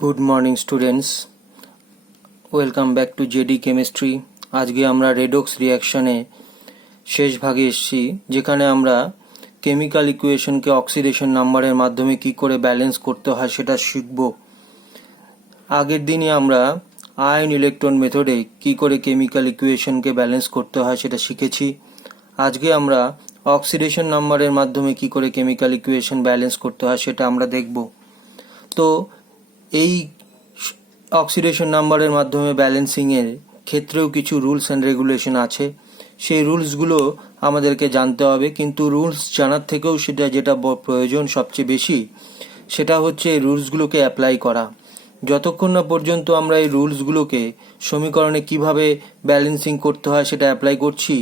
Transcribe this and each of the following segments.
Good morning students, welcome back to JD chemistry. আজকে আমরা redox রিয়াকশনে শেষ ভাগে এসেছি, যেখানে আমরা কেমিক্যাল ইকুয়েশনকে অক্সিডেশন নাম্বারের মাধ্যমে কি করে ব্যালেন্স করতে হয় সেটা শিখব। আগের দিনই আমরা আয়ন ইলেকট্রন মেথডে কি করে কেমিক্যাল ইকুয়েশনকে ব্যালেন্স করতে হয় সেটা শিখেছি। আজকে আমরা অক্সিডেশন নাম্বারের মাধ্যমে কি করে কেমিক্যাল ইকুয়েশন ব্যালেন্স করতে হয় সেটা আমরা দেখব। তো এই অক্সিডেশন নাম্বারের মাধ্যমে ব্যালেন্সিংয়ের ক্ষেত্রেও কিছু রুলস অ্যান্ড রেগুলেশন আছে। সেই রুলসগুলো আমাদেরকে জানতে হবে, কিন্তু রুলস জানার থেকেও যেটা প্রয়োজন সবচেয়ে বেশি, সেটা হচ্ছে এই রুলসগুলোকে অ্যাপ্লাই করা। যতক্ষণ না পর্যন্ত আমরা এই রুলসগুলোকে সমীকরণে কিভাবে ব্যালেন্সিং করতে হয় সেটা অ্যাপ্লাই করছি,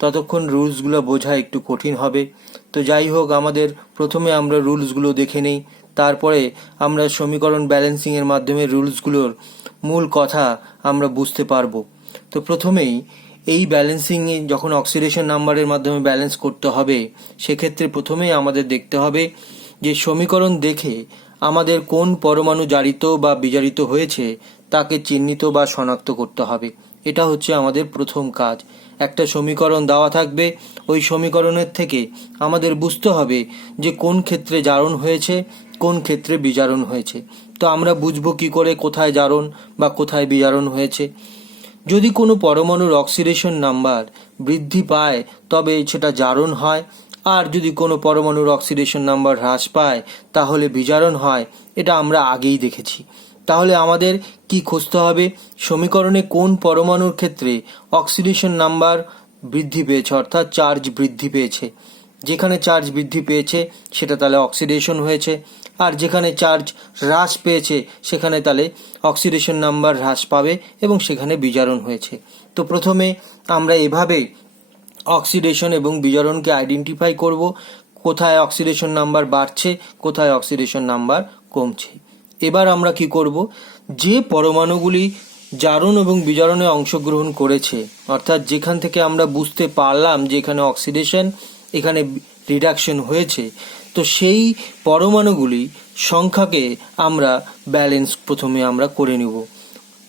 ততক্ষণ রুলসগুলো বোঝা একটু কঠিন হবে। তো যাই হোক, আমাদের প্রথমে আমরা রুলসগুলো দেখে নেই, তারপরে আমরা সমীকরণ ব্যালেন্সিংয়ের মাধ্যমে রুলসগুলোর মূল কথা আমরা বুঝতে পারবো। তো প্রথমেই এই ব্যালেন্সিংয়ে যখন অক্সিডেশন নাম্বারের মাধ্যমে ব্যালেন্স করতে হবে, সেক্ষেত্রে প্রথমেই আমাদের দেখতে হবে যে সমীকরণ দেখে আমাদের কোন পরমাণু জারিত বা বিজারিত হয়েছে তাকে চিহ্নিত বা শনাক্ত করতে হবে। এটা হচ্ছে আমাদের প্রথম কাজ। একটা সমীকরণ দেওয়া থাকবে, ওই সমীকরণের থেকে আমাদের বুঝতে হবে যে কোন ক্ষেত্রে জারণ হয়েছে, কোন ক্ষেত্রে বিজারণ হয়েছে। তো আমরা বুঝবো কি করে কোথায় জারণ বা কোথায় বিজারণ হয়েছে। যদি কোনো পরমাণুর অক্সিডেশন নাম্বার বৃদ্ধি পায় তবে সেটা জারণ হয়, আর যদি কোনো পরমাণুর অক্সিডেশন নাম্বার হ্রাস পায় তাহলে বিজারণ হয়। এটা আমরা আগেই দেখেছি। তাহলে আমাদের কি খুঁজতে হবে? সমীকরণে কোন পরমাণুর ক্ষেত্রে অক্সিডেশন নাম্বার বৃদ্ধি পেয়েছে, অর্থাৎ চার্জ বৃদ্ধি পেয়েছে। যেখানে চার্জ বৃদ্ধি পেয়েছে সেটা তাহলে অক্সিডেশন হয়েছে, আর যেখানে চার্জ হ্রাস পেয়েছে সেখানে তাহলে অক্সিডেশন নাম্বার হ্রাস পাবে এবং সেখানে বিজারণ হয়েছে। তো প্রথমে আমরা এভাবে অক্সিডেশন এবং বিজারণকে আইডেন্টিফাই করব, কোথায় অক্সিডেশন নাম্বার বাড়ছে, কোথায় অক্সিডেশন নাম্বার কমছে। এবার আমরা কি করব, যে পরমাণুগুলি জারণ এবং বিজারণে অংশগ্রহণ করেছে, অর্থাৎ যেখান থেকে আমরা বুঝতে পারলাম যে এখানে অক্সিডেশন, এখানে রিডাকশন হয়েছে, তো সেই পরমাণুগুলি সংখ্যাকে আমরা ব্যালেন্স প্রথমে আমরা করে নিব।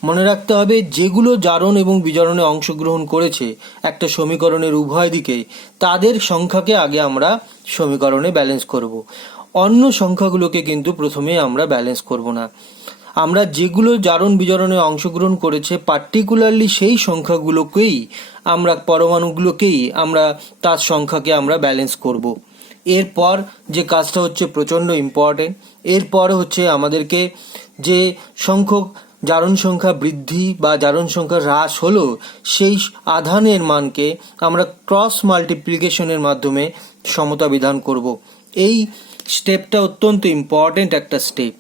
মনে রাখতে হবে, যেগুলো জারণ এবং বিজারণে অংশগ্রহণ করেছে একটা সমীকরণের উভয় দিকে, তাদের সংখ্যাকে আগে আমরা সমীকরণে ব্যালেন্স করব। অন্য সংখ্যাগুলোকে কিন্তু প্রথমে আমরা ব্যালেন্স করব না। আমরা যেগুলো জারণ বিজারণে অংশগ্রহণ করেছে পার্টিকুলারলি সেই সংখ্যাগুলোকেই আমরা, পরমাণুগুলোকেই আমরা, তার সংখ্যাকে আমরা ব্যালেন্স করব। এরপর যে কাজটা হচ্ছে প্রচণ্ড ইম্পর্টেন্ট, এরপর হচ্ছে আমাদেরকে যে সংখ্যক জারণ সংখ্যা বৃদ্ধি বা জারণ সংখ্যা হ্রাস হলো, সেই আধানের মানকে আমরা ক্রস মাল্টিপ্লিকেশনের মাধ্যমে সমতা বিধান করব। এই স্টেপটা অত্যন্ত ইম্পর্টেন্ট একটা স্টেপ।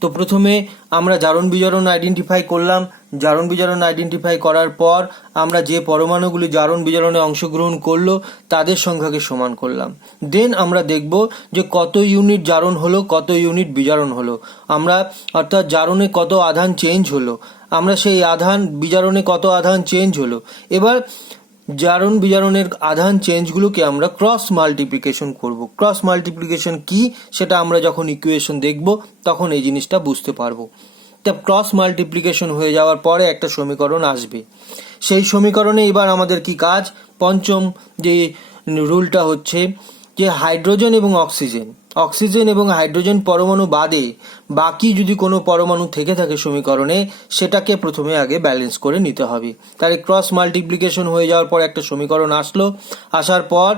তো প্রথমে আমরা জারণ বিজারণ আইডেন্টিফাই করলাম। জারণ বিজারণ আইডেন্টিফাই করার পর আমরা যে পরমাণুগুলি জারণ বিজারণে অংশগ্রহণ করলো তাদের সংখ্যাকে সমান করলাম। দেন আমরা দেখব যে কত ইউনিট জারণ হলো, কত ইউনিট বিজারণ হলো, আমরা অর্থাৎ জারণে কত আধান চেঞ্জ হলো, আমরা সেই আধান বিজারণে কত আধান চেঞ্জ হলো। এবার জারণ বিজারণের আধান চেঞ্জগুলোকে আমরা ক্রস মাল্টিপ্লিকেশন করব। ক্রস মাল্টিপ্লিকেশন কি সেটা আমরা যখন ইকুয়েশন দেখব তখন এই জিনিসটা বুঝতে পারবো। তা ক্রস মাল্টিপ্লিকেশন হয়ে যাওয়ার পরে একটা সমীকরণ আসবে। সেই সমীকরণে এবার আমাদের কি কাজ? পঞ্চম যে রুলটা হচ্ছে যে হাইড্রোজেন এবং অক্সিজেন এবং হাইড্রোজেন পরমাণু বাদে বাকি যদি কোনো পরমাণু থেকে থাকে সমীকরণে, সেটাকে প্রথমে আগে ব্যালেন্স করে নিতে হবে। তাহলে ক্রস মাল্টিপ্লিকেশন হয়ে যাওয়ার পর একটা সমীকরণ আসলো, আসার পর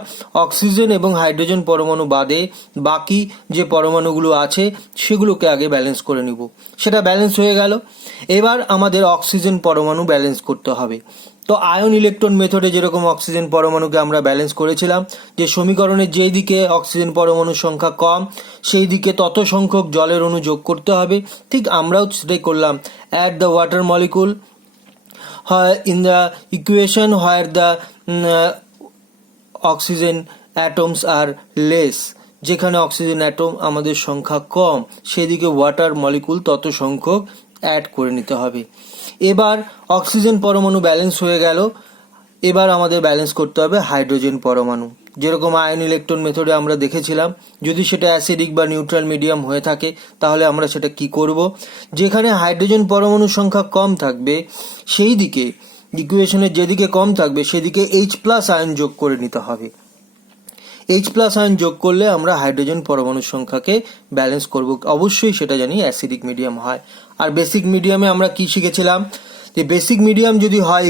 অক্সিজেন এবং হাইড্রোজেন পরমাণু বাদে বাকি যে পরমাণুগুলো আছে সেগুলোকে আগে ব্যালেন্স করে নিব। সেটা ব্যালেন্স হয়ে গেল। এবার আমাদের অক্সিজেন পরমাণু ব্যালেন্স করতে হবে। তো আয়ন ইলেকট্রন মেথডে যেরকম অক্সিজেন পরমাণুকে আমরা ব্যালেন্স করেছিলাম, যে সমীকরণের যেই দিকে অক্সিজেন পরমাণুর সংখ্যা কম সেই দিকে তত সংখ্যক জলের অণু যোগ করতে হবে, ঠিক আমরাও সেটাই করলাম। Add the water molecule in the equation where the oxygen atoms are less. যেখানে অক্সিজেন অ্যাটম আমাদের সংখ্যা কম সেদিকে ওয়াটার মলিকুল তত সংখ্যক অ্যাড করে নিতে হবে। এবার অক্সিজেন পরমাণু ব্যালেন্স হয়ে গেল। এবার আমাদের ব্যালেন্স করতে হবে হাইড্রোজেন পরমাণু। যেরকম আয়ন ইলেকট্রন মেথডে আমরা দেখেছিলাম। যদি সেটা অ্যাসিডিক বা নিউট্রাল মিডিয়াম হয়ে থাকে তাহলে আমরা সেটা কি করব, যেখানে হাইড্রোজেন পরমাণুর সংখ্যা কম থাকবে সেই দিকে, ইকুয়েশনের যেদিকে কম থাকবে সেদিকে H+ আয়ন যোগ করে নিতে হবে। H+ আয়ন যোগ করলে আমরা হাইড্রোজেন পরমাণুর সংখ্যাকে ব্যালেন্স করব। অবশ্যই সেটা জানি অ্যাসিডিক মিডিয়াম হয়। আর বেসিক মিডিয়ামে আমরা কি শিখেছিলাম, যে বেসিক মিডিয়াম যদি হয়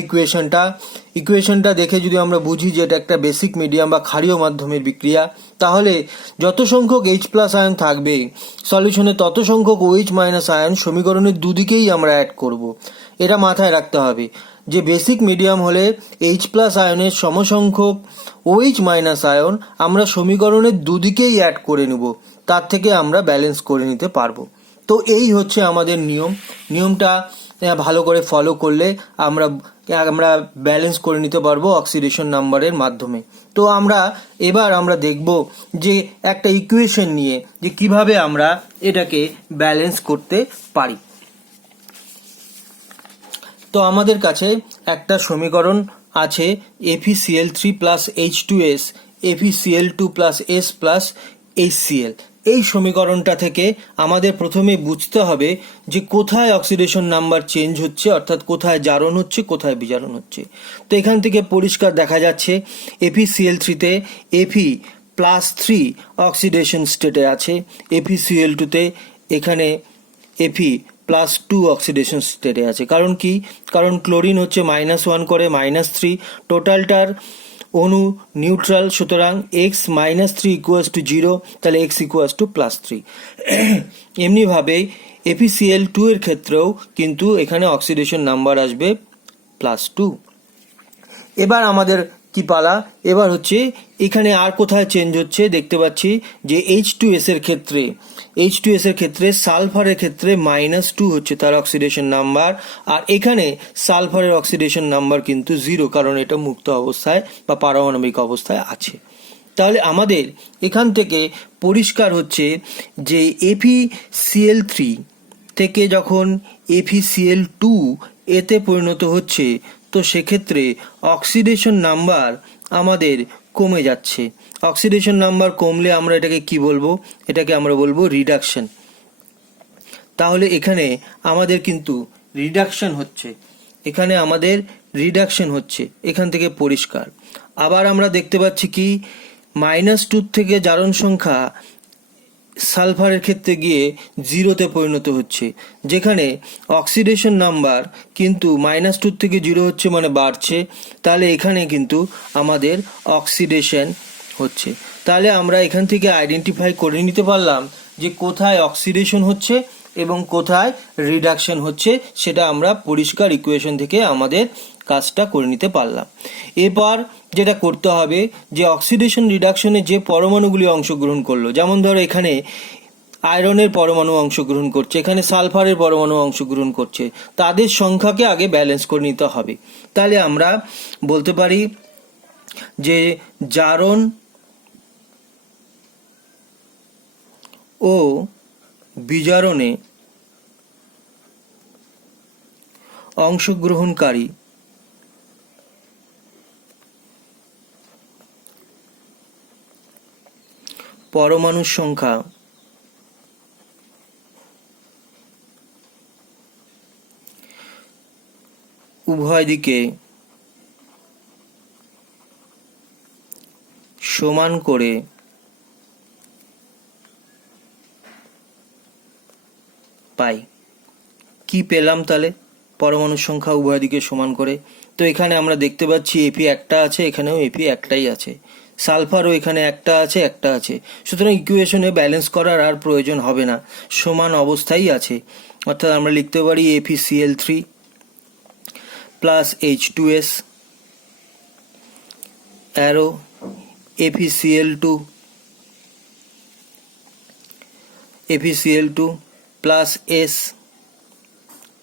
ইকুয়েশনটা দেখে যদি আমরা বুঝি যে এটা একটা বেসিক মিডিয়াম বা ক্ষারীয় মাধ্যমের বিক্রিয়া, তাহলে যত সংখ্যক H+ আয়ন থাকবে সলিউশনে তত সংখ্যক OH- আয়ন সমীকরণের দুদিকেই আমরা অ্যাড করব। এটা মাথায় রাখতে হবে যে বেসিক মিডিয়াম হলে H+ আয়নের সমসংখ্যক OH- আয়ন আমরা সমীকরণের দুদিকেই অ্যাড করে নেব, তার থেকে আমরা ব্যালেন্স করে নিতে পারবো। তো এই হচ্ছে আমাদের নিয়মটা ভালো করে ফলো করলে আমরা ব্যালেন্স করে নিতে পারবো অক্সিডেশন নাম্বারের মাধ্যমে। তো এবার আমরা দেখব যে একটা ইকুয়েশন নিয়ে যে কিভাবে আমরা এটাকে ব্যালেন্স করতে পারি। তো আমাদের কাছে একটা সমীকরণ আছে FeCl3 + H2S, FeCl2 + S + HCl। এই সমীকরণটা থেকে আমাদের প্রথমে বুঝতে হবে যে কোথায় অক্সিডেশন নাম্বার চেঞ্জ হচ্ছে, অর্থাৎ কোথায় জারণ হচ্ছে কোথায় বিজারণ হচ্ছে। তো এখান থেকে পরিষ্কার দেখা যাচ্ছে FeCl3-তে Fe+3 অক্সিডেশন স্টেটে আছে, FeCl2-তে এখানে Fe+2 অক্সিডেশন স্টেটে আছে। কারণ কি? কারণ ক্লোরিন হচ্ছে -1 করে -3, টোটালটার অণু নিউট্রাল, সুতরাং x -3 = 0, তাহলে x = +3। এমনিভাবে FeCl2 এর ক্ষেত্রেও কিন্তু এখানে অক্সিডেশন নাম্বার আসবে +2। এবার আমাদের কি পালা, এবার হচ্ছে এখানে আর কোথায় চেঞ্জ হচ্ছে দেখতে পাচ্ছি যে H2S এর ক্ষেত্রে সালফারের ক্ষেত্রে -2 হচ্ছে তার অক্সিডেশন নাম্বার, আর এখানে সালফারের অক্সিডেশন নাম্বার কিন্তু 0, কারণ এটা মুক্ত অবস্থায় বা পারমাণবিক অবস্থায় আছে। তাহলে আমাদের এখান থেকে পরিষ্কার হচ্ছে যে FeCl3 থেকে যখন FeCl2 এতে পরিণত হচ্ছে, তো সেক্ষেত্রে অক্সিডেশন নাম্বার আমাদের কমে যাচ্ছে। অক্সিডেশন নাম্বার কমলে আমরা এটাকে কি বলবো? এটাকে আমরা বলবো রিডাকশন। তাহলে এখানে আমাদের কিন্তু রিডাকশন হচ্ছে, এখান থেকে পরিষ্কার। আবার আমরা দেখতে পাচ্ছি কি -2 থেকে জারণ সংখ্যা সালফারের ক্ষেত্রে গিয়ে 0-তে পরিণত হচ্ছে, যেখানে অক্সিডেশন নাম্বার কিন্তু -2 থেকে 0 হচ্ছে মানে বাড়ছে, তাহলে এখানে কিন্তু আমাদের অক্সিডেশন হচ্ছে। তাহলে আমরা এখান থেকে আইডেন্টিফাই করে নিতে পারলাম যে কোথায় অক্সিডেশন হচ্ছে এবং কোথায় রিডাকশন হচ্ছে, সেটা আমরা পরিষ্কার ইকুয়েশন থেকে আমাদের কাজটা করে নিতে পারলাম। এরপর যেটা করতে হবে যে অক্সিডেশন রিডাকশনে যে পরমাণুগুলি অংশগ্রহণ করলো, যেমন ধরো এখানে আয়রনের পরমাণু অংশগ্রহণ করছে, এখানে সালফারের পরমাণু অংশগ্রহণ করছে, তাদের সংখ্যাকে আগে ব্যালেন্স করে নিতে হবে। তাহলে আমরা বলতে পারি যে জারণ ও বিজারণে অংশগ্রহণকারী পরমাণুর সংখ্যা উভয় দিকে সমান করে পাই। কি পেলাম তাহলে? পরমাণুর সংখ্যা উভয় দিকে সমান করে। তো এখানে আমরা দেখতে পাচ্ছি Fe একটা আছে, এখানেও Fe একটাই আছে, সালফারও এখানে একটা আছে। সুতরাং ইকুয়েশনে ব্যালেন্স করার আর প্রয়োজন হবে না, সমান অবস্থায় আছে। অর্থাৎ আমরা লিখতে পারি FeCl3 + H2S arrow FeCl2 + S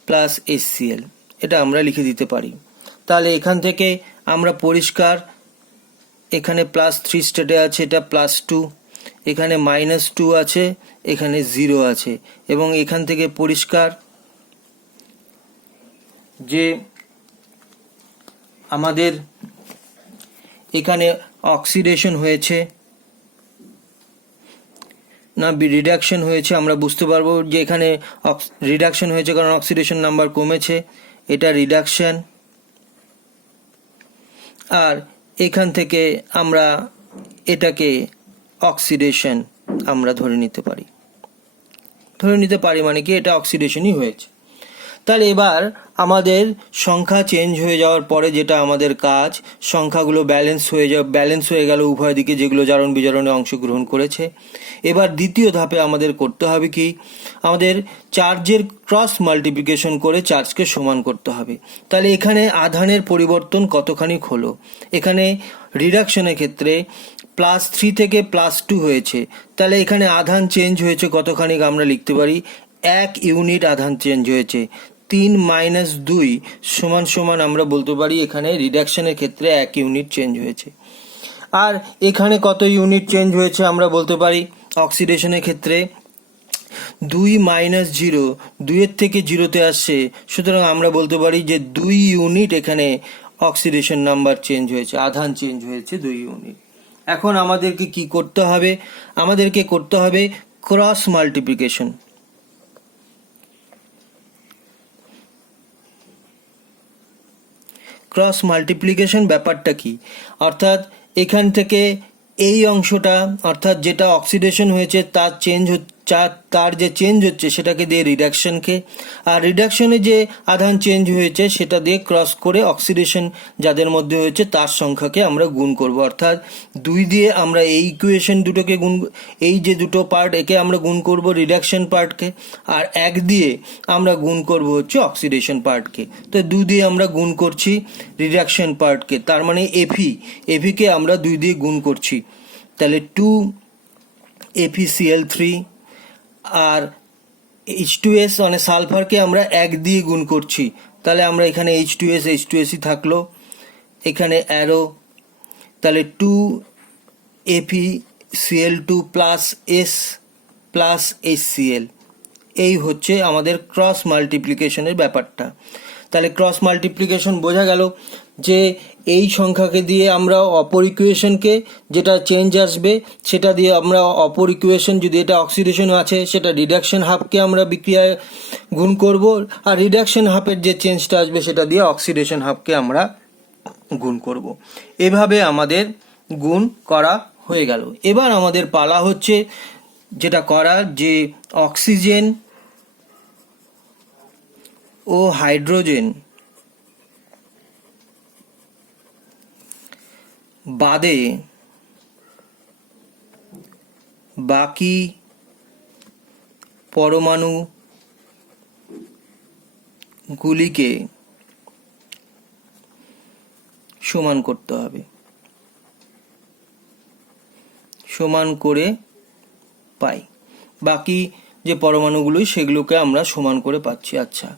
+ HCl, এটা আমরা লিখে দিতে পারি। তাহলে এখান থেকে আমরা পরিষ্কার, এখানে +3 স্টেটে আছে, এটা +2, এখানে -2 আছে, এখানে 0 আছে, এবং এখান থেকে পরিষ্কার যে আমাদের এখানে অক্সিডেশন হয়েছে না রিডাকশন হয়েছে আমরা বুঝতে পারবো যে এখানে রিডাকশন হয়েছে কারণ অক্সিডেশন নাম্বার কমেছে, এটা রিডাকশন। আর এখান থেকে আমরা এটাকে অক্সিডেশন আমরা ধরে নিতে পারি মানে কি এটা অক্সিডেশনই হয়েছে। তাহলে এবার আমাদের সংখ্যা চেঞ্জ হয়ে যাওয়ার পরে যেটা আমাদের কাজ, সংখ্যাগুলো ব্যালেন্স হয়ে গেল উভয় দিকে যেগুলো জারণ বিজারণে অংশগ্রহণ করেছে। এবার দ্বিতীয় ধাপে আমাদের করতে হবে কি, আমাদের চার্জের ক্রস মাল্টিপ্লিকেশন করে চার্জকে সমান করতে হবে। তাহলে এখানে আধানের পরিবর্তন কতখানি হলো, এখানে রিডাকশনের ক্ষেত্রে +3 থেকে +2 হয়েছে, তাহলে এখানে আধান চেঞ্জ হয়েছে কতখানি আমরা লিখতে পারি 1 ইউনিট আধান চেঞ্জ হয়েছে। 3 - 2 সমান আমরা বলতে পারি এখানে রিডাকশনের ক্ষেত্রে 1 ইউনিট চেঞ্জ হয়েছে। আর এখানে কত ইউনিট চেঞ্জ হয়েছে আমরা বলতে পারি অক্সিডেশনের ক্ষেত্রে 2 - 0, 2 থেকে 0-তে আসছে, সুতরাং আমরা বলতে পারি যে 2 ইউনিট এখানে অক্সিডেশন নাম্বার চেঞ্জ হয়েছে, আধান চেঞ্জ হয়েছে 2 ইউনিট। এখন আমাদেরকে কি করতে হবে, আমাদেরকে করতে হবে ক্রস মাল্টিপ্লিকেশন। ক্রস মাল্টিপ্লিকেশন ব্যাপারটা কি, অর্থাৎ এখান থেকে এই অংশটা অর্থাৎ যেটা অক্সিডেশন হয়েছে তার যে চেঞ্জ হচ্ছে সেটাকে দিয়ে রিডাকশনকে, আর রিডাকশনে যে আধান চেঞ্জ হয়েছে সেটা দিয়ে ক্রস করে অক্সিডেশন যাদের মধ্যে হয়েছে তার সংখ্যাকে আমরা গুণ করব। অর্থাৎ 2 দিয়ে আমরা এই ইকুয়েশন দুটোকে গুণ, এই যে দুটো পার্ট একে আমরা গুণ করব রিডাকশন পার্টকে, আর 1 দিয়ে আমরা গুণ করব হচ্ছে অক্সিডেশন পার্টকে। তো 2 দিয়ে আমরা গুণ করছি রিডাকশন পার্টকে, তার মানে এফিকে আমরা 2 দিয়ে গুণ করছি, তাহলে 2 FeCl3, আর H2S মানে সালফারকে আমরা 1 দিয়ে গুণ করছি, তাহলে আমরা এখানে H2Sই থাকলো, এখানে অ্যারো, তাহলে 2 FeCl2 + S + HCl। এই হচ্ছে আমাদের ক্রস মাল্টিপ্লিকেশনের ব্যাপারটা। তাহলে ক্রস মাল্টিপ্লিকেশন বোঝা গেল যে এই সংখ্যাকে দিয়ে আমরা অপর ইকুয়েশনকে যেটা চেঞ্জ আসবে সেটা দিয়ে আমরা অপর ইকুয়েশন, যদি এটা অক্সিডেশন আছে সেটা রিডাকশন হাফকে আমরা বিক্রিয়ায় গুণ করব, আর রিডাকশন হাফের যে চেঞ্জটা আসবে সেটা দিয়ে অক্সিডেশন হাফকে আমরা গুণ করব। এভাবে আমাদের গুণ করা হয়ে গেল। এবার আমাদের পালা হচ্ছে যেটা করার, যে অক্সিজেন ও হাইড্রোজেন বাদে বাকি পরমাণুগুলিকে সমান করতে হবে, সমান করে পাই। বাকি যে পরমাণুগুলো সেগুলোকে আমরা সমান করে পাচ্ছি। আচ্ছা,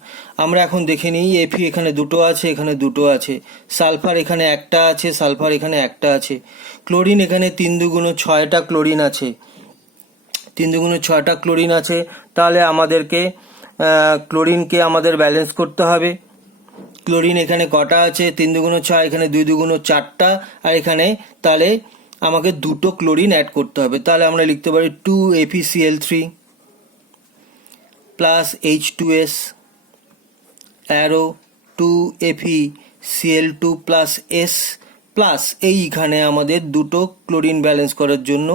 আমরা এখন দেখে নিই এফি এখানে 2টো আছে, এখানে 2টো আছে, সালফার এখানে 1টা আছে, সালফার এখানে 1টা আছে, ক্লোরিন এখানে 3 × 6টা ক্লোরিন আছে, 3 × 6টা ক্লোরিন আছে। তাহলে আমাদেরকে ক্লোরিনকে আমাদের ব্যালেন্স করতে হবে। ক্লোরিন এখানে কটা আছে, 3 × 6, এখানে 2 × 4টা, আর এখানে তাহলে আমাকে 2টো ক্লোরিন অ্যাড করতে হবে। তাহলে আমরা লিখতে পারি 2 FeCl3 + H2S arrow 2 FeCl2 + S plus এইখানে আমাদের 2টো ক্লোরিন ব্যালেন্স করার জন্য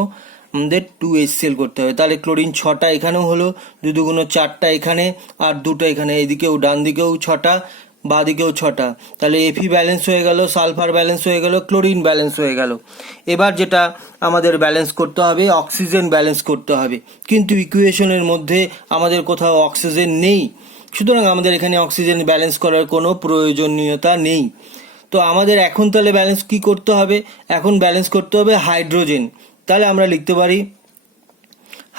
আমাদের 2 HCl করতে হবে। তাহলে ক্লোরিন 6টা এখানেও হলো, 2 × 4টা এখানে, আর 2টো এখানে, এদিকেও ডান দিকেও 6টা, বাঁ দিকেও 6টা। তাহলে এফি ব্যালেন্স হয়ে গেল, সালফার ব্যালেন্স হয়ে গেল, ক্লোরিন ব্যালেন্স হয়ে গেল। এবার যেটা আমাদের ব্যালেন্স করতে হবে, অক্সিজেন ব্যালেন্স করতে হবে, কিন্তু ইকুয়েশনের মধ্যে আমাদের কোথাও অক্সিজেন নেই, সুতরাং আমাদের এখানে অক্সিজেন ব্যালেন্স করার কোনো প্রয়োজনীয়তা নেই। তো আমাদের এখন তাহলে ব্যালেন্স কি করতে হবে, এখন ব্যালেন্স করতে হবে হাইড্রোজেন। তাহলে আমরা লিখতে পারি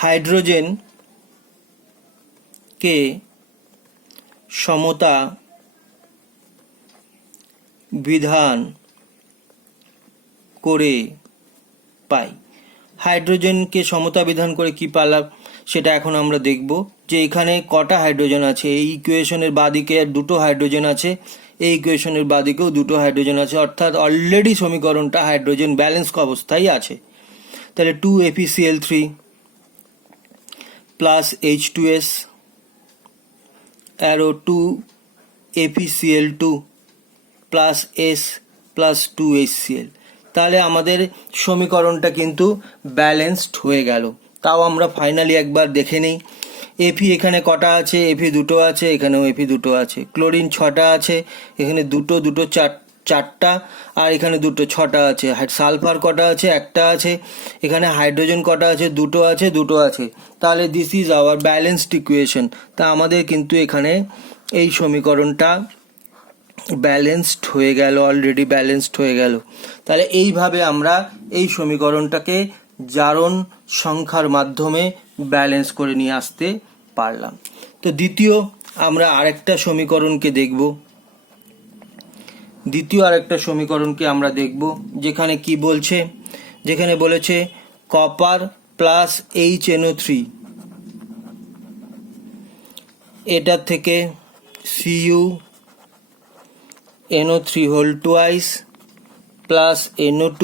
হাইড্রোজেনকে সমতা বিধান করে পাই। হাইড্রোজেনকে সমতা বিধান করে কি পেলাম, সেটা এখন আমরা দেখব যে এখানে কটা হাইড্রোজেন আছে। এই ইকুয়েশনের বাদিকে দুটো হাইড্রোজেন আছে, এই ইকুয়েশনের বাদিকেও দুটো হাইড্রোজেন আছে, অর্থাৎ অলরেডি সমীকরণটা হাইড্রোজেন ব্যালেন্স অবস্থায় আছে। তাহলে 2FeCl3 plus H2S arrow 2FeCl2 plus S plus 2HCl, তাহলে আমাদের সমীকরণটা কিন্তু ব্যালেন্সড হয়ে গেল। তাও আমরা ফাইনালি একবার দেখে নিই। এফি এখানে কটা আছে? এফি দুটো আছে, এখানেও এফি দুটো আছে। ক্লোরিন 6টা আছে, এখানে দুটো দুটো চারটা, আর এখানে দুটো 6টা আছে। সালফার কটা আছে? একটা আছে। এখানে হাইড্রোজেন কটা আছে? দুটো আছে, দুটো আছে। তাহলে this is our balanced equation. তা আমাদের কিন্তু এখানে এই সমীকরণটা ব্যালেন্সড হয়ে গেল, অলরেডি ব্যালেন্সড হয়ে গেল। তাহলে এইভাবে আমরা এই সমীকরণটাকে জারণ সংখ্যার মাধ্যমে ব্যালেন্স করে নিয়ে আসতে পারলাম। তো দ্বিতীয় আমরা আরেকটা সমীকরণকে দেখব। দ্বিতীয় আরেকটা সমীকরণকে আমরা দেখব, যেখানে কি বলছে, যেখানে বলেছে কপার প্লাস HNO3, এটার থেকে CuNO3 whole twice plus NO2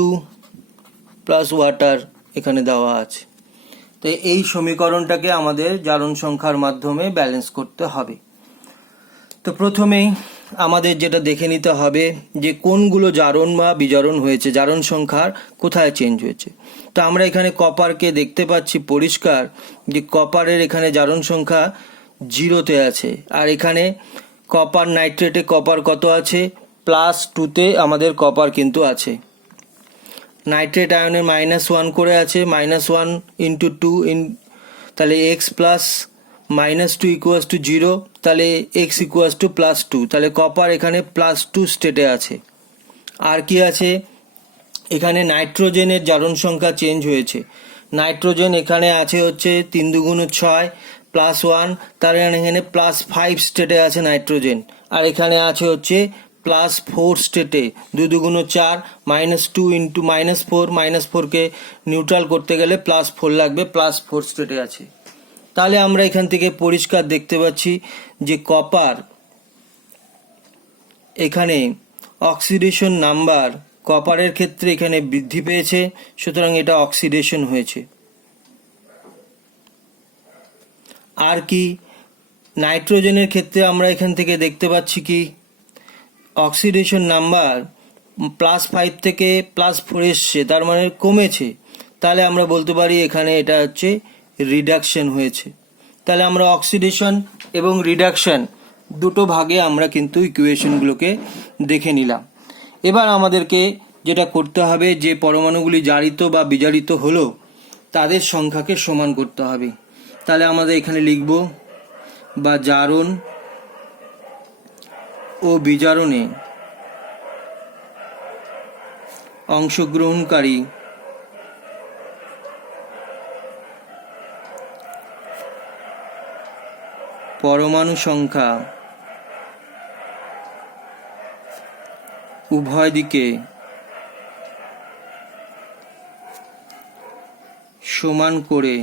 plus water এখানে দেওয়া আছে। তো এই সমীকরণটাকে আমাদের জারণ সংখ্যার মাধ্যমে ব্যালেন্স করতে হবে। তো প্রথমেই আমাদের যেটা দেখে নিতে হবে যে কোনগুলো জারণ বা বিজারণ হয়েছে, জারণ সংখ্যার কোথায় চেঞ্জ হয়েছে। তো আমরা এখানে কপারকে দেখতে পাচ্ছি পরিষ্কার যে কপারের এখানে জারণ সংখ্যা 0-তে আছে, আর এখানে কপার নাইট্রেটে কপার কত আছে? +2-তে আমাদের কপার কিন্তু আছে। নাইট্রেট আয়নের -1 করে আছে, -1 × 2 তাহলে x প্লাস -2 = 0, তাহলে x = +2, তাহলে কপার এখানে +2 স্টেটে আছে। আর কি আছে? এখানে নাইট্রোজেনের জারণ সংখ্যা চেঞ্জ হয়েছে। নাইট্রোজেন এখানে আছে হচ্ছে 3 × 2 = 6 +1, তার এখানে +5 স্টেটে আছে নাইট্রোজেন। আর এখানে আছে হচ্ছে +4 স্টেটে, 2 × 2 = 4, -2 × -4, -4কে নিউট্রাল করতে গেলে +4 লাগবে, +4 স্টেটে আছে। তাহলে আমরা এখান থেকে পরিষ্কার দেখতে পাচ্ছি যে কপার এখানে অক্সিডেশন নাম্বার কপারের ক্ষেত্রে এখানে বৃদ্ধি পেয়েছে, সুতরাং এটা অক্সিডেশন হয়েছে। আর কি নাইট্রোজেনের ক্ষেত্রে আমরা এখান থেকে দেখতে পাচ্ছি কি অক্সিডেশন নাম্বার +5 থেকে +4 এসছে, তার মানে কমেছে। তাহলে আমরা বলতে পারি এখানে এটা হচ্ছে রিডাকশন হয়েছে। তাহলে আমরা অক্সিডেশন এবং রিডাকশন দুটো ভাগে আমরা কিন্তু ইকুয়েশনগুলোকে দেখে নিলাম। এবার আমাদেরকে যেটা করতে হবে, যে পরমাণুগুলি জারিত বা বিজারিত হলো তাদের সংখ্যাকে সমান করতে হবে। তাহলে আমাদের এখানে লিখব বা জারণ ও বিজারণে অংশগ্রহণকারী পরমাণু সংখ্যা উভয় দিকে সমান করে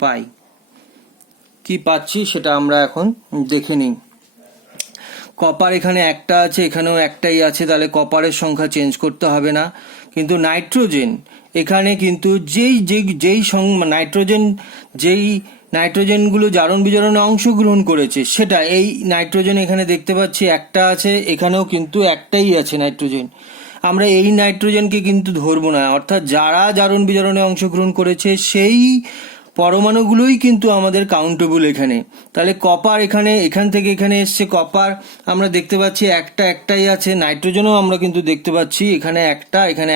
পাই। কি পাচ্ছি সেটা আমরা এখন দেখে নিই। কপার এখানে একটা আছে, এখানেও একটাই আছে, তাহলে কপারের সংখ্যা চেঞ্জ করতে হবে না। কিন্তু নাইট্রোজেন এখানে কিন্তু যেই নাইট্রোজেনগুলো জারণ বিজারণে অংশগ্রহণ করেছে সেটা, এই নাইট্রোজেন এখানে দেখতে পাচ্ছি একটা আছে, এখানেও কিন্তু একটাই আছে নাইট্রোজেন। আমরা এই নাইট্রোজেনকে কিন্তু ধরবো না, অর্থাৎ যারা জারণ বিজারণে অংশগ্রহণ করেছে সেই পরমাণুগুলোই কিন্তু আমাদের কাউন্টেবল এখানে। তাহলে কপার এখান থেকে এখানে এসছে কপার, আমরা দেখতে পাচ্ছি একটাই আছে। নাইট্রোজেনও আমরা কিন্তু দেখতে পাচ্ছি এখানে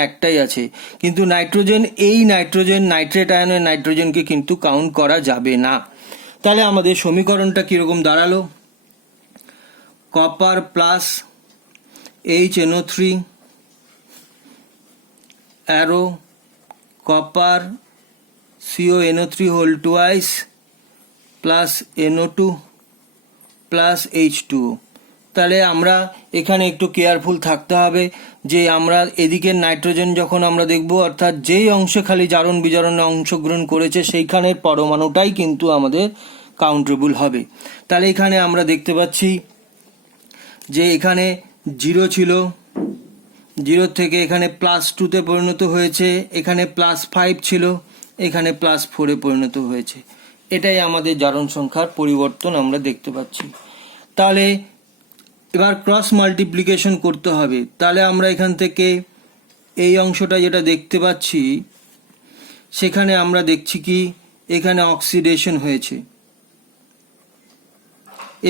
একটাই আছে, কিন্তু নাইট্রেট আয়নের নাইট্রোজেনকে কিন্তু কাউন্ট করা যাবে না। তাহলে আমাদের সমীকরণটা কিরকম দাঁড়ালো? Copper plus HNO3 arrow copper CuNO3 whole twice plus NO2 plus H2O। তাহলে আমরা এখানে একটু কেয়ারফুল থাকতে হবে যে আমরা এদিকের নাইট্রোজেন যখন আমরা দেখব, অর্থাৎ যেই অংশে খালি জারণ বিজারণে অংশগ্রহণ করেছে সেইখানের পরমাণুটাই কিন্তু আমাদের কাউন্টেবল হবে। তাহলে এখানে আমরা দেখতে পাচ্ছি যে এখানে 0 ছিল, 0 থেকে এখানে +2-তে পরিণত হয়েছে, এখানে +5 ছিল, এখানে +4-এ পরিণত হয়েছে। এটাই আমাদের জারণ সংখ্যার পরিবর্তন আমরা দেখতে পাচ্ছি। তাহলে এবার ক্রস মাল্টিপ্লিকেশন করতে হবে। তাহলে আমরা এখান থেকে এই অংশটা যেটা দেখতে পাচ্ছি সেখানে আমরা দেখছি কি এখানে অক্সিডেশন হয়েছে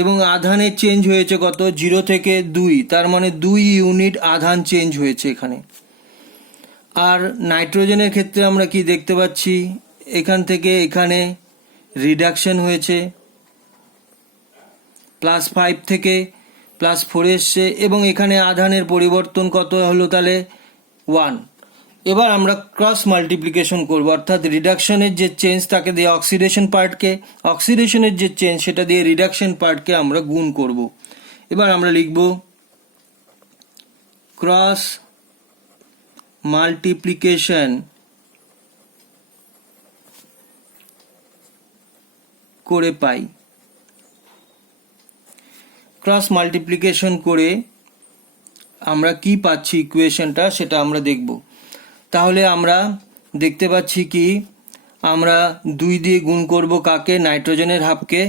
এবং আধানের চেঞ্জ হয়েছে কত, 0 থেকে 2, তার মানে 2 ইউনিট আধান চেঞ্জ হয়েছে এখানে। আর নাইট্রোজেনের ক্ষেত্রে আমরা কি দেখতে পাচ্ছি, এখান থেকে এখানে রিডাকশন হয়েছে, +5 থেকে +4 এসছে এবং এখানে আধানের পরিবর্তন কত হলো, তাহলে 1। এবার আমরা ক্রস মাল্টিপ্লিকেশন করব, অর্থাৎ রিডাকশনের যে চেঞ্জ তাকে দিয়ে অক্সিডেশন পার্টকে, অক্সিডেশনের যে চেঞ্জ সেটা দিয়ে রিডাকশন পার্টকে আমরা গুণ করব। এবার আমরা লিখব ক্রস মাল্টিপ্লিকেশন করে পাই। ক্রস মাল্টিপ্লিকেশন করে আমরা কি পাচ্ছি ইকুয়েশনটা সেটা আমরা দেখব। তাহলে আমরা দেখতে পাচ্ছি কি আমরা 2 দিয়ে গুণ করব কাকে, নাইট্রোজেনের হাফকে,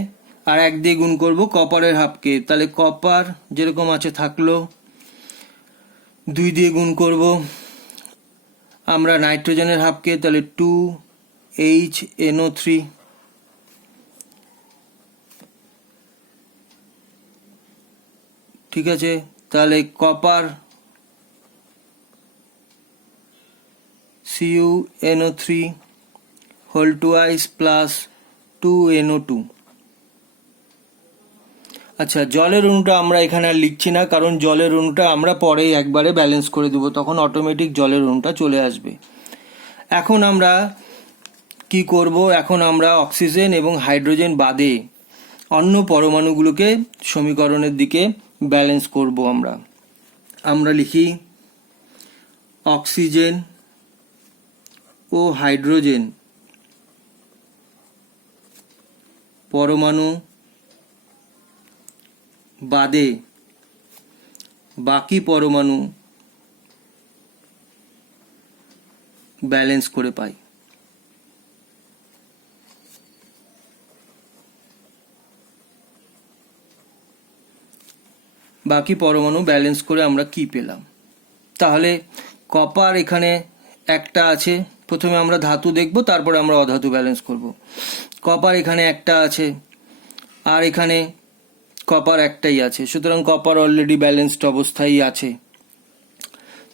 আর 1 দিয়ে গুণ করব কপারের হাফকে। তাহলে কপার যেরকম আছে থাকলো, 2 দিয়ে গুণ করব আমরা নাইট্রোজেনের হাফকে, তাহলে 2HNO3, ঠিক আছে। তাহলে copper CuNO3 whole twice plus 2NO2। আচ্ছা, জলের অণুটা আমরা এখানে আর লিখছি না, কারণ জলের অণুটা আমরা পরেই একবারে ব্যালেন্স করে দেব, তখন অটোমেটিক জলের অণুটা চলে আসবে। এখন আমরা কি করব, এখন আমরা অক্সিজেন এবং হাইড্রোজেন বাদে অন্য পরমাণুগুলোকে সমীকরণের দিকে ব্যালেন্স করব। আমরা লিখি অক্সিজেন ও হাইড্রোজেন পরমাণু বাদে বাকি পরমাণু ব্যালেন্স করে পাই। বাকি পরমাণু ব্যালেন্স করে আমরা কি পেলাম, তাহলে কপার এখানে একটা আছে, প্রথমে আমরা ধাতু দেখব তারপরে আমরা অধাতু ব্যালেন্স করব। কপার এখানে একটা আছে আর এখানে কপার একটাই আছে, সুতরাং কপার অলরেডি ব্যালেন্সড অবস্থায় আছে।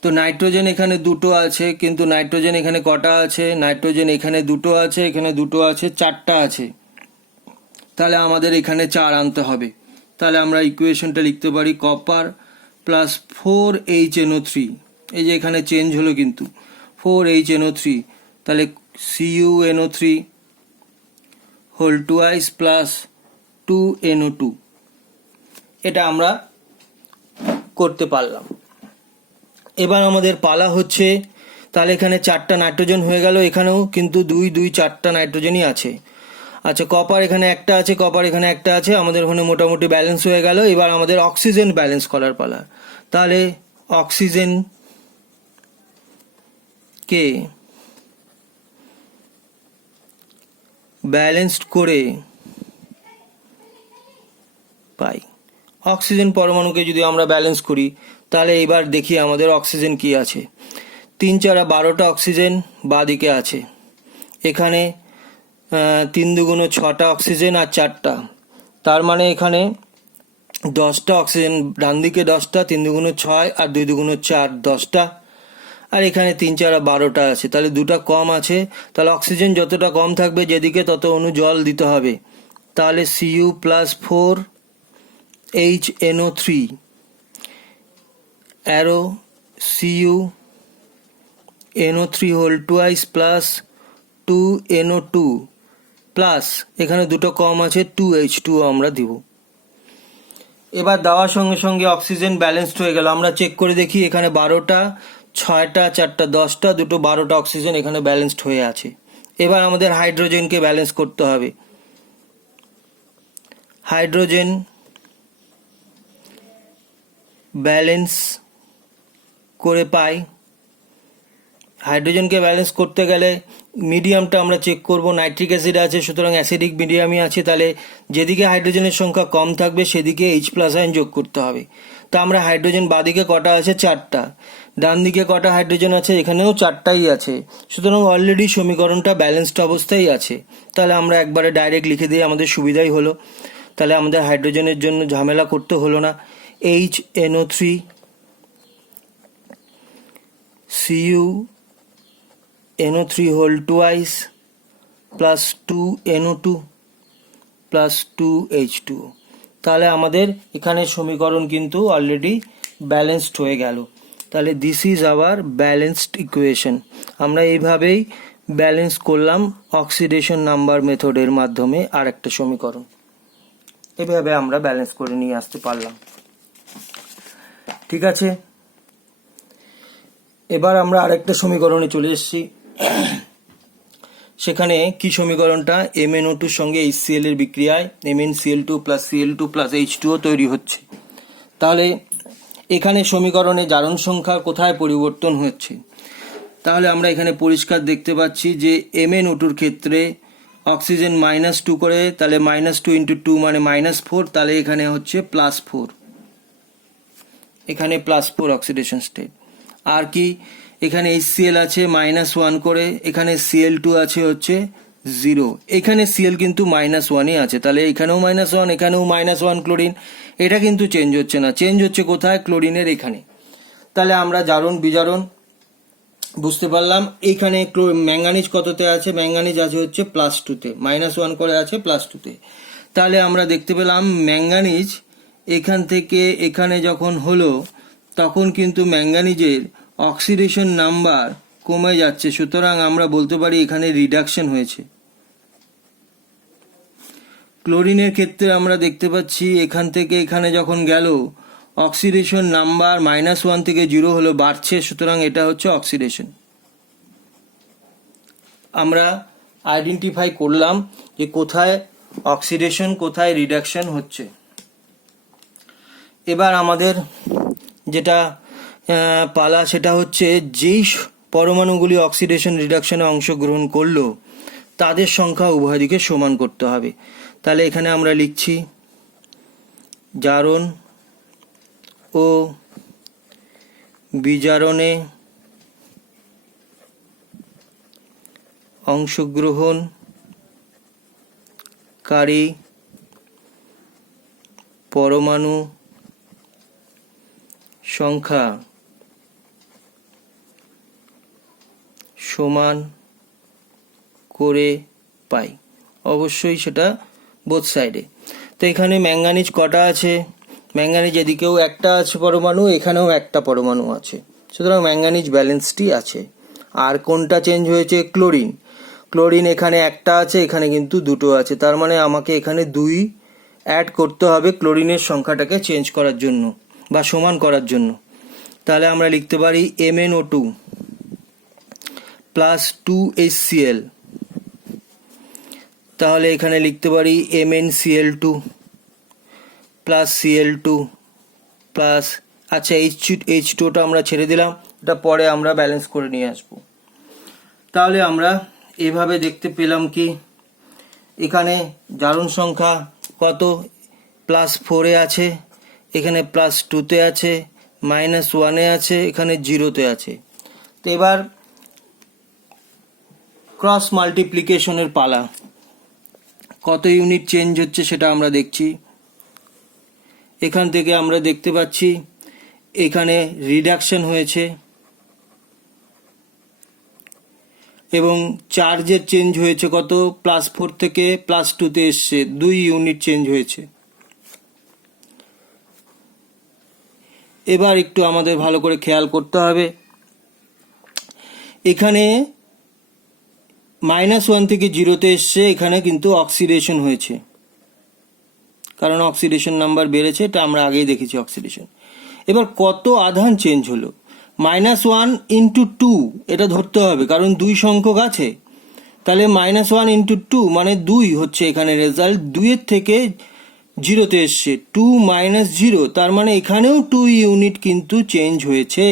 তো নাইট্রোজেন এখানে 2টো আছে, কিন্তু নাইট্রোজেন এখানে কটা আছে, নাইট্রোজেন এখানে 2টো আছে, এখানে 2টো আছে, 4টা আছে। তাহলে আমাদের এখানে 4 আনতে হবে। তাহলে আমরা ইকুয়েশনটা লিখতে পারি কপার প্লাস 4HNO3, এই যে এখানে চেঞ্জ হলো কিন্তু 4HNO3, তাহলে CuNO3 whole twice plus 2NO2। এটা আমরা করতে পারলাম। এবার আমাদের পালা হচ্ছে, তাহলে এখানে 4টা নাইট্রোজেন হয়ে গেল, এখানেও কিন্তু 4টা নাইট্রোজেনই আছে। আচ্ছা, কপার এখানে একটা আছে, কপার এখানে একটা আছে, আমাদের ওখানে মোটামুটি ব্যালেন্স হয়ে গেল। এবার আমাদের অক্সিজেন ব্যালেন্স করার পালা। তাহলে অক্সিজেন কে ব্যালেন্সড করে পাই। অক্সিজেন পরমাণুকে যদি আমরা ব্যালেন্স করি তাহলে এবার দেখি আমাদের অক্সিজেন কি আছে। 3 4 12টা অক্সিজেন বাঁদিকে আছে, এখানে 3 2 6টা অক্সিজেন আর 4টা, তার মানে এখানে 10টা অক্সিজেন, ডান দিকে 10টা, 3 2 6 আর 2 2 4 10টা, আর এখানে 3 4 12টা আছে, তাহলে 2টা কম আছে। তাহলে অক্সিজেন যতটা কম থাকবে যেদিকে তত অণু জল দিতে হবে। তাহলে Cu plus 4HNO3 arrow CuNO3 whole twice plus 2NO2 plus এখানে 2টো কম আছে 2H2 আমরা দিব। এবার দেওয়ার সঙ্গে সঙ্গে অক্সিজেন ব্যালেন্সড হয়ে গেল। আমরা চেক করে দেখি, এখানে 12টা, 6টা, 4টা, 10টা, 2টো 12টা অক্সিজেন এখানে ব্যালেন্সড হয়ে আছে। এবার আমাদের হাইড্রোজেনকে ব্যালেন্স করতে হবে। হাইড্রোজেন ব্যালেন্স করে পাই। হাইড্রোজেনকে ব্যালেন্স করতে গেলে মিডিয়ামটা আমরা চেক করব। নাইট্রিক অ্যাসিড আছে, সুতরাং অ্যাসিডিক মিডিয়ামই আছে, তাহলে যেদিকে হাইড্রোজেনের সংখ্যা কম থাকবে সেদিকে H+ আয়ন যোগ করতে হবে। তা আমরা হাইড্রোজেন বাদিকে কটা আছে? 4টা। ডান দিকে কটা হাইড্রোজেন আছে? এখানেও 4টাই আছে, সুতরাং অলরেডি সমীকরণটা ব্যালেন্সড অবস্থায় আছে। তাহলে আমরা একবারে ডাইরেক্ট লিখে দিয়ে আমাদের সুবিধাই হলো, তাহলে আমাদের হাইড্রোজেনের জন্য ঝামেলা করতে হলো না। HNO3 CuNO3 whole twice plus 2NO2 plus 2H2O। তাহলে আমাদের এখানে সমীকরণ কিন্তু অলরেডি ব্যালেন্সড হয়ে গেল। তাহলে this is our balanced equation. আমরা এইভাবেই ব্যালেন্স করলাম অক্সিডেশন নাম্বার মেথডের মাধ্যমে আর একটা সমীকরণ। এভাবে আমরা ব্যালেন্স করে নিয়ে আসতে পারলাম। ঠিক আছে, এবার আমরা আরেকটা সমীকরণে চলে এসেছি। সেখানে কি সমীকরণটা? MnO2 সঙ্গে HCl এর বিক্রিয়ায় MnCl2 plus Cl2 plus H2O তৈরি হচ্ছে। তাহলে এখানে সমীকরণে জারণ সংখ্যা কোথায় পরিবর্তন হচ্ছে? তাহলে আমরা এখানে পরিষ্কার দেখতে পাচ্ছি যে MnO2-র ক্ষেত্রে অক্সিজেন -2 করে, তাহলে -2 × 2 মানে -4, তাহলে এখানে হচ্ছে +4, এখানে +4 অক্সিডেশন স্টেট। আর কি, এখানে HCl আছে -1 করে, এখানে Cl2 আছে হচ্ছে 0, এখানে Cl কিন্তু -1ই আছে, তাহলে এখানেও -1, এখানেও -1 ক্লোরিন। এটা কিন্তু চেঞ্জ হচ্ছে না, চেঞ্জ হচ্ছে কোথায়? ক্লোরিনের এখানে। তাহলে আমরা জারণ বিজারণ বুঝতে পারলাম। এইখানে ম্যাঙ্গানিজ কততে আছে? ম্যাঙ্গানিজ আছে হচ্ছে +2-তে, -1 করে আছে +2-তে। তাহলে আমরা দেখতে পেলাম ম্যাঙ্গানিজ এখান থেকে এখানে যখন হলো তখন কিন্তু ম্যাঙ্গানিজের অক্সিডেশন নাম্বার কমে যাচ্ছে, সুতরাং আমরা বলতে পারি এখানে রিডাকশন হয়েছে। ক্লোরিনের ক্ষেত্রে আমরা দেখতে পাচ্ছি এখান থেকে এখানে যখন গেল অক্সিডেশন নাম্বার -1 থেকে 0 হলো, বাড়ছে, সুতরাং এটা হচ্ছে অক্সিডেশন। আমরা আইডেন্টিফাই করলাম যে কোথায় অক্সিডেশন কোথায় রিডাকশন হচ্ছে। এবার আমাদের যেটা পালা সেটা হচ্ছে যেই পরমাণুগুলি অক্সিডেশন রিডাকশনে অংশগ্রহণ করলো তাদের সংখ্যা উভয় দিকে সমান করতে হবে। তাহলে এখানে আমরা লিখছি জারণ ও বিজারণে অংশগ্রহণকারী পরমাণু সংখ্যা সমান করে পাই। অবশ্যই সেটা বোথ সাইডে। তো এখানে ম্যাঙ্গানিজ কটা আছে? ম্যাঙ্গানিজ এদিকেও একটা আছে পরমাণু, এখানেও একটা পরমাণু আছে, সুতরাং ম্যাঙ্গানিজ ব্যালেন্সডই আছে। আর কোনটা চেঞ্জ হয়েছে? ক্লোরিন। ক্লোরিন এখানে একটা আছে, এখানে কিন্তু দুটো আছে, তার মানে আমাকে এখানে 2 অ্যাড করতে হবে ক্লোরিনের সংখ্যাটাকে চেঞ্জ করার জন্য বা সমান করার জন্য। তাহলে আমরা লিখতে পারি MnO2 প্লাস 2HCl, তাহলে এখানে লিখতে পারি MnCl2 প্লাস Cl2 প্লাস, আচ্ছা H2টা আমরা ছেড়ে দিলাম, এটা পরে আমরা ব্যালেন্স করে নিয়ে আসব। তাহলে আমরা এভাবে দেখতে পেলাম কি এখানে জারণ সংখ্যা কত? +4-এ আছে, এখানে +2-তে আছে, -1-এ আছে, এখানে 0-তে আছে। তো এবার ক্রস মাল্টিপ্লিকেশনের পালা। কত ইউনিট চেঞ্জ হচ্ছে সেটা আমরা দেখছি। এখান থেকে আমরা দেখতে পাচ্ছি এখানে রিডাকশন হয়েছে এবং চার্জের চেঞ্জ হয়েছে কত? +4 থেকে +2-তে এসছে, 2 ইউনিট চেঞ্জ হয়েছে। এবার একটু আমাদের ভালো করে খেয়াল করতে হবে, এখানে -1 থেকে 0-তে এসছে, এখানে কিন্তু অক্সিডেশন হয়েছে। কারণ অক্সিডেশন নাম্বার বেড়েছে, এটা আমরা আগেই দেখেছি অক্সিডেশন। এবার কত আধান চেঞ্জ হলো, -1 × 2 এটা ধরতে হবে, কারণ 2 সংখ্যক আছে। তাহলে -1 × 2 মানে 2 হচ্ছে এখানে রেজাল্ট। 2 থেকে 0-তে এসছে, 2 - 0, তার মানে এখানেও 2 ইউনিট কিন্তু চেঞ্জ হয়েছে।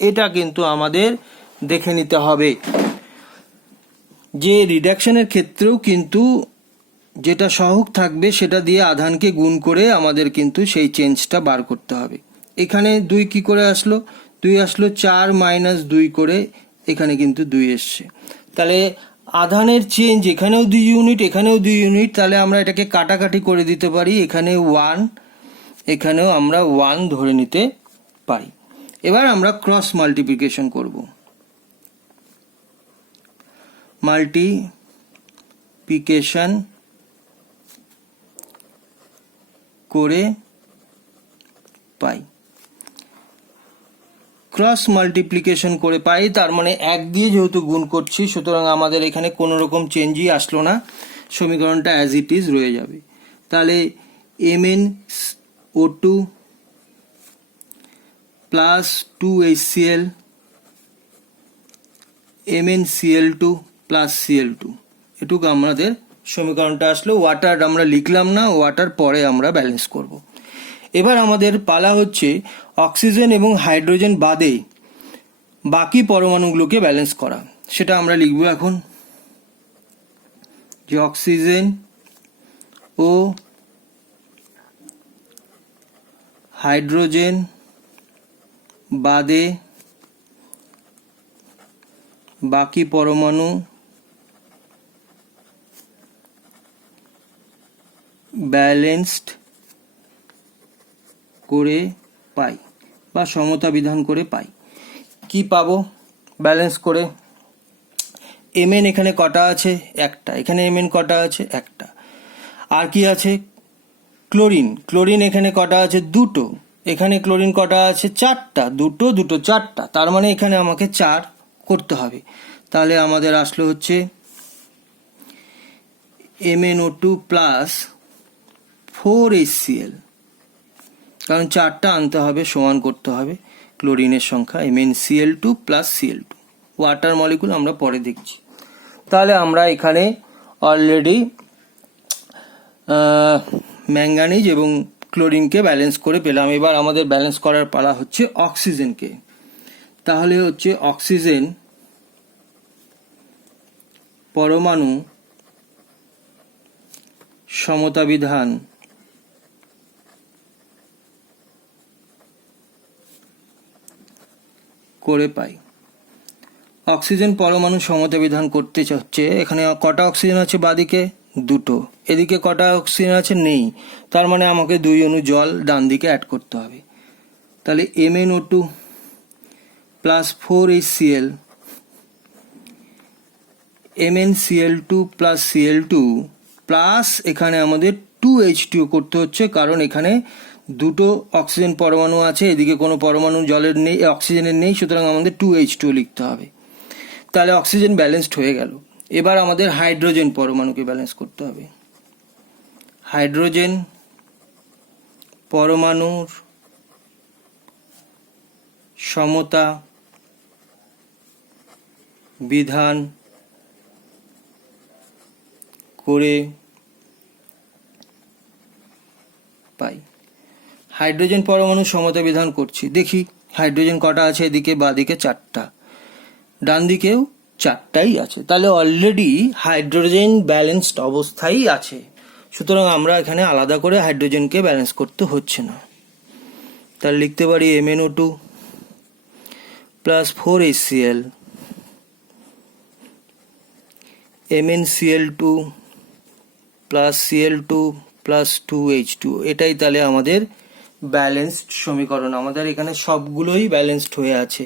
এটা কিন্তু আমাদের দেখে নিতে হবে যে রিডাকশনের ক্ষেত্রেও কিন্তু যেটা সহগ থাকবে সেটা দিয়ে আধানকে গুণ করে আমাদের কিন্তু সেই চেঞ্জটা বার করতে হবে। এখানে 2 কি করে আসলো, 2 আসলো 4 - 2 করে, এখানে কিন্তু 2 এসছে। তাহলে আধানের চেঞ্জ এখানেও 2 ইউনিট, এখানেও 2 ইউনিট। তাহলে আমরা এটাকে কাটাকাটি করে দিতে পারি, এখানে 1, এখানেও আমরা 1 ধরে নিতে পারি। এবার আমরা ক্রস মাল্টিপ্লিকেশন করব। মাল্টিপ্লিকেশন করে পাই, ক্রস মাল্টিপ্লিকেশন করে পাই, তার মানে 1 দিয়ে যেহেতু গুণ করছি, সুতরাং আমাদের এখানে কোনো রকম চেঞ্জই আসলো না, সমীকরণটা অ্যাজ ইট ইজ রয়ে যাবে। তাহলে MnO2 plus 2HCl, MnCl2 plus Cl2, এটুকু আমাদের সমীকরণটা আসলো। ওয়াটার আমরা লিখলাম না, ওয়াটার পরে আমরা ব্যালেন্স করব। এবার আমাদের পালা হচ্ছে অক্সিজেন এবং হাইড্রোজেন বাদে বাকি পরমাণুগুলোকে ব্যালেন্স করা। সেটা আমরা লিখব এখন, যে অক্সিজেন ও হাইড্রোজেন বাদে বাকি পরমাণু ব্যালেন্সড করে পাই বা সমতা বিধান করে পাই। কি পাবো ব্যালেন্স করে? Mn এখানে কটা আছে? একটা। এখানে Mn কটা আছে? একটা। আর কি আছে? ক্লোরিন। ক্লোরিন এখানে কটা আছে? দুটো। এখানে ক্লোরিন কটা আছে? চারটা। দুটো দুটো চারটা, তার মানে এখানে আমাকে 4 করতে হবে। তাহলে আমাদের আসলো হচ্ছে MnO2 প্লাস 4HCl, কারণ 4টা আনতে হবে, সমান করতে হবে ক্লোরিনের সংখ্যা। MnCl2 plus Cl2, water molecule আমরা পরে দেখছি। তাহলে আমরা এখানে অলরেডি ম্যাঙ্গানিজ এবং ক্লোরিনকে ব্যালেন্স করে পেলাম। এবার আমাদের ব্যালেন্স করার পালা হচ্ছে অক্সিজেনকে। তাহলে হচ্ছে অক্সিজেন পরমাণু সমতা বিধান করে পাই। অক্সিজেন পরমাণু সমতা বিধান করতে হচ্ছে, এখানে কটা অক্সিজেন আছে বাদিকে? দুটো। এদিকে কটা অক্সিজেন আছে? নেই, তার মানে আমাকে 2 অণু জল ডান দিকে অ্যাড করতে হবে। তাহলে MnO2 plus 4HCl, MnCl2 plus Cl2 plus এখানে আমাদের 2H2 করতে হচ্ছে, কারণ এখানে দুটো অক্সিজেন পরমাণু আছে, এদিকে কোনো পরমাণু জলের নেই, অক্সিজেনের নেই, সুতরাং আমাদের 2H2 লিখতে হবে। তাহলে অক্সিজেন ব্যালেন্সড হয়ে গেল। এবার আমাদের হাইড্রোজেন পরমাণুকে ব্যালেন্স করতে হবে। হাইড্রোজেন পরমাণুর সমতা বিধান করে পাই। হাইড্রোজেন পরমাণু সমতা বিধান করছি, দেখি হাইড্রোজেন কটা আছে? এদিকে বাদিকে 4টা, ডান দিকেও 4টাই আছে। তাহলে অলরেডি হাইড্রোজেন ব্যালেন্সড অবস্থায় আছে, সুতরাং আমরা এখানে আলাদা করে হাইড্রোজেনকে ব্যালেন্স করতে হচ্ছে না। তাহলে লিখতে পারি MnO2 plus 4HCl, MnCl2 plus Cl2 plus 2H2, এটাই তাহলে আমাদের ব্যালেন্সড সমীকরণ। আমাদের এখানে সবগুলোই ব্যালেন্সড হয়ে আছে।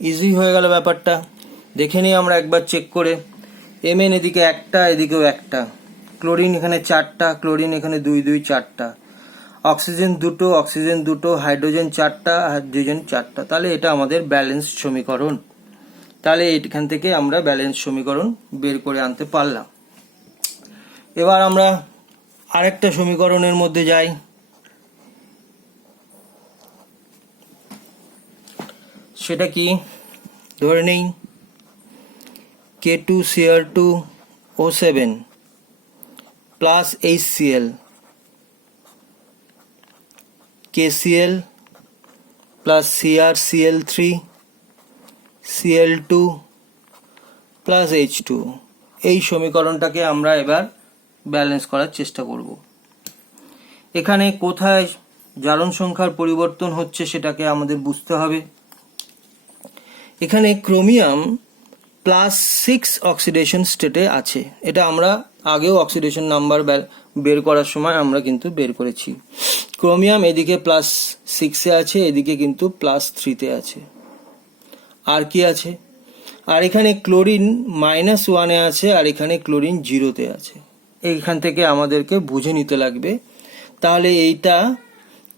ইজি হয়ে গেল ব্যাপারটা। দেখে নিই আমরা একবার চেক করে। Mn এদিকে একটা, এদিকেও একটা। ক্লোরিন এখানে 4টা, ক্লোরিন এখানে 2 2 4টা। অক্সিজেন দুটো, হাইড্রোজেন 4টা, হাইড্রোজেন 4টা। তাহলে এটা আমাদের ব্যালেন্স সমীকরণ। তাহলে এখান থেকে আমরা ব্যালেন্স সমীকরণ বের করে আনতে পারলাম। এবার আমরা আরেকটা সমীকরণের মধ্যে যাই। সেটা কি, ধরে নেই K2Cr2O7 plus HCl, KCl plus CrCl3 Cl2 plus H2। এই সমীকরণটাকে আমরা এবার ব্যালেন্স করার চেষ্টা করব। এখানে কোথায় জারণ সংখ্যার পরিবর্তন হচ্ছে সেটাকে আমাদের বুঝতে হবে। এখানে ক্রোমিয়াম +6 অক্সিডেশন স্টেটে আছে। এটা আমরা আগেও অক্সিডেশন নাম্বার বের করার সময় আমরা কিন্তু বের করেছি। ক্রোমিয়াম এদিকে +6-এ আছে, এদিকে কিন্তু +3-তে আছে। আর কি আছে? আর এখানে ক্লোরিন -1-এ আছে, আর এখানে ক্লোরিন 0-তে আছে। এইখান থেকে আমাদেরকে বুঝে নিতে লাগবে। তাহলে এইটা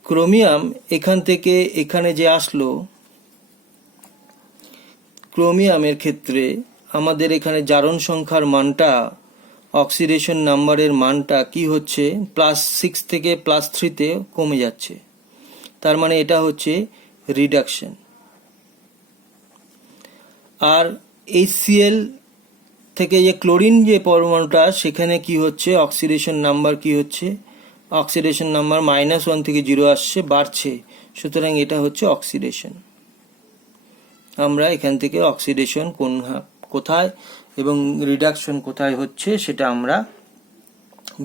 ক্রোমিয়াম এখান থেকে এখানে যে আসলো, ক্রোমিয়ামের ক্ষেত্রে আমাদের এখানে জারণ সংখ্যার মানটা, অক্সিডেশন নাম্বারের মানটা কি হচ্ছে, +6 থেকে +3-তে কমে যাচ্ছে। তার মানে এটা হচ্ছে রিডাকশন। আর HCl থেকে যে ক্লোরিন যে পরমাণুটা, সেখানে কি হচ্ছে, অক্সিডেশন নাম্বার কি হচ্ছে, অক্সিডেশন নাম্বার -1 থেকে 0 আসছে, বাড়ছে। সুতরাং এটা হচ্ছে অক্সিডেশন। আমরা এখান থেকে অক্সিডেশন কোথায় এবং রিডাকশন কোথায় হচ্ছে সেটা আমরা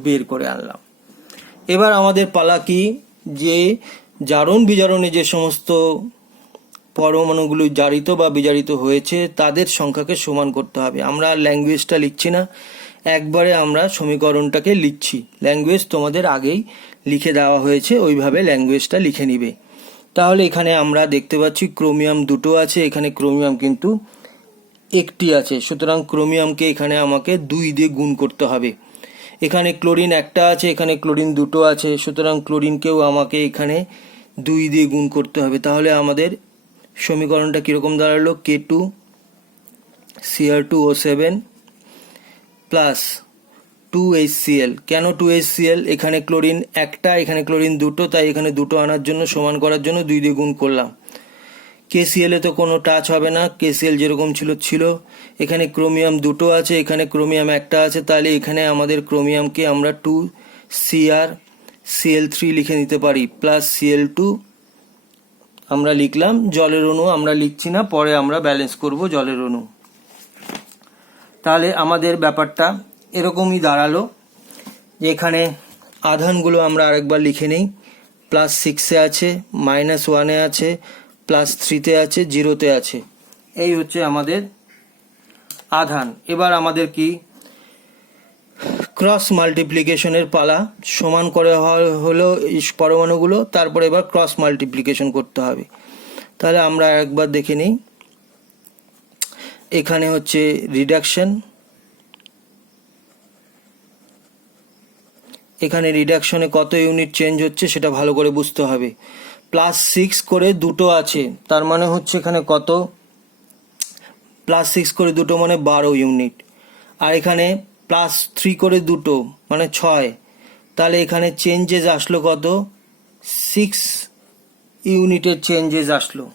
বের করে আনলাম। এবার আমাদের পালা কি, যে জারণ বিজারণে যে সমস্ত পরমাণুগুলো জারিত বা বিজারিত হয়েছে তাদের সংখ্যাকে সমান করতে হবে। আমরা ল্যাঙ্গুয়েজটা লিখছি না, একবারে আমরা সমীকরণটাকে লিখছি। ল্যাঙ্গুয়েজ তোমাদের আগেই লিখে দেওয়া হয়েছে, ওইভাবে ল্যাঙ্গুয়েজটা লিখে নিবে। তাহলে এখানে আমরা দেখতে পাচ্ছি ক্রোমিয়াম 2টো আছে, এখানে ক্রোমিয়াম কিন্তু 1টি আছে। সুতরাং ক্রোমিয়ামকে এখানে আমাকে 2 দিয়ে গুণ করতে হবে। এখানে ক্লোরিন 1টা আছে, এখানে ক্লোরিন 2টো আছে। সুতরাং ক্লোরিনকেও আমাকে এখানে 2 দিয়ে গুণ করতে হবে। তাহলে আমাদের সমীকরণটা কীরকম দাঁড়ালো, K2Cr2O7 প্লাস 2HCl। কেন 2HCl? এখানে ক্লোরিন 1টা, এখানে ক্লোরিন 2টো, তাই এখানে 2টো আনার জন্য, সমান করার জন্য 2 দিয়ে গুণ করলাম। KCl-এ তো কোনো টাচ হবে না, KCl যেরকম ছিল। এখানে ক্রোমিয়াম 2টো আছে, এখানে ক্রোমিয়াম 1টা আছে। তাহলে এখানে আমাদের ক্রোমিয়ামকে আমরা 2CrCl3 লিখে নিতে পারি, প্লাস Cl2 আমরা লিখলাম। জলের অণু আমরা লিখছি না, পরে আমরা ব্যালেন্স করব জলের অণু। তাহলে আমাদের ব্যাপারটা এরকমই দাঁড়ালো। এখানে আধানগুলো আমরা আরেকবার লিখে নেই। +6-এ আছে, -1-এ আছে, +3-তে আছে, 0-তে আছে। এই হচ্ছে আমাদের আধান। এবার আমাদের কি, ক্রস মাল্টিপ্লিকেশনের পালা। সমান করে হলো পরমাণুগুলো, তারপরে এবার ক্রস মাল্টিপ্লিকেশন করতে হবে। তাহলে আমরা একবার দেখে নিই। এখানে হচ্ছে রিডাকশন, এখানে রিডাকশনে কত ইউনিট চেঞ্জ হচ্ছে সেটা ভালো করে বুঝতে হবে। +6 করে 2টো আছে, তার মানে হচ্ছে এখানে কত, +6 করে 2টো মানে 12 ইউনিট। আর এখানে +3 করে 2টো মানে 6। তাহলে এখানে চেঞ্জেস আসলো কত, 6 ইউনিটের চেঞ্জেস আসলো।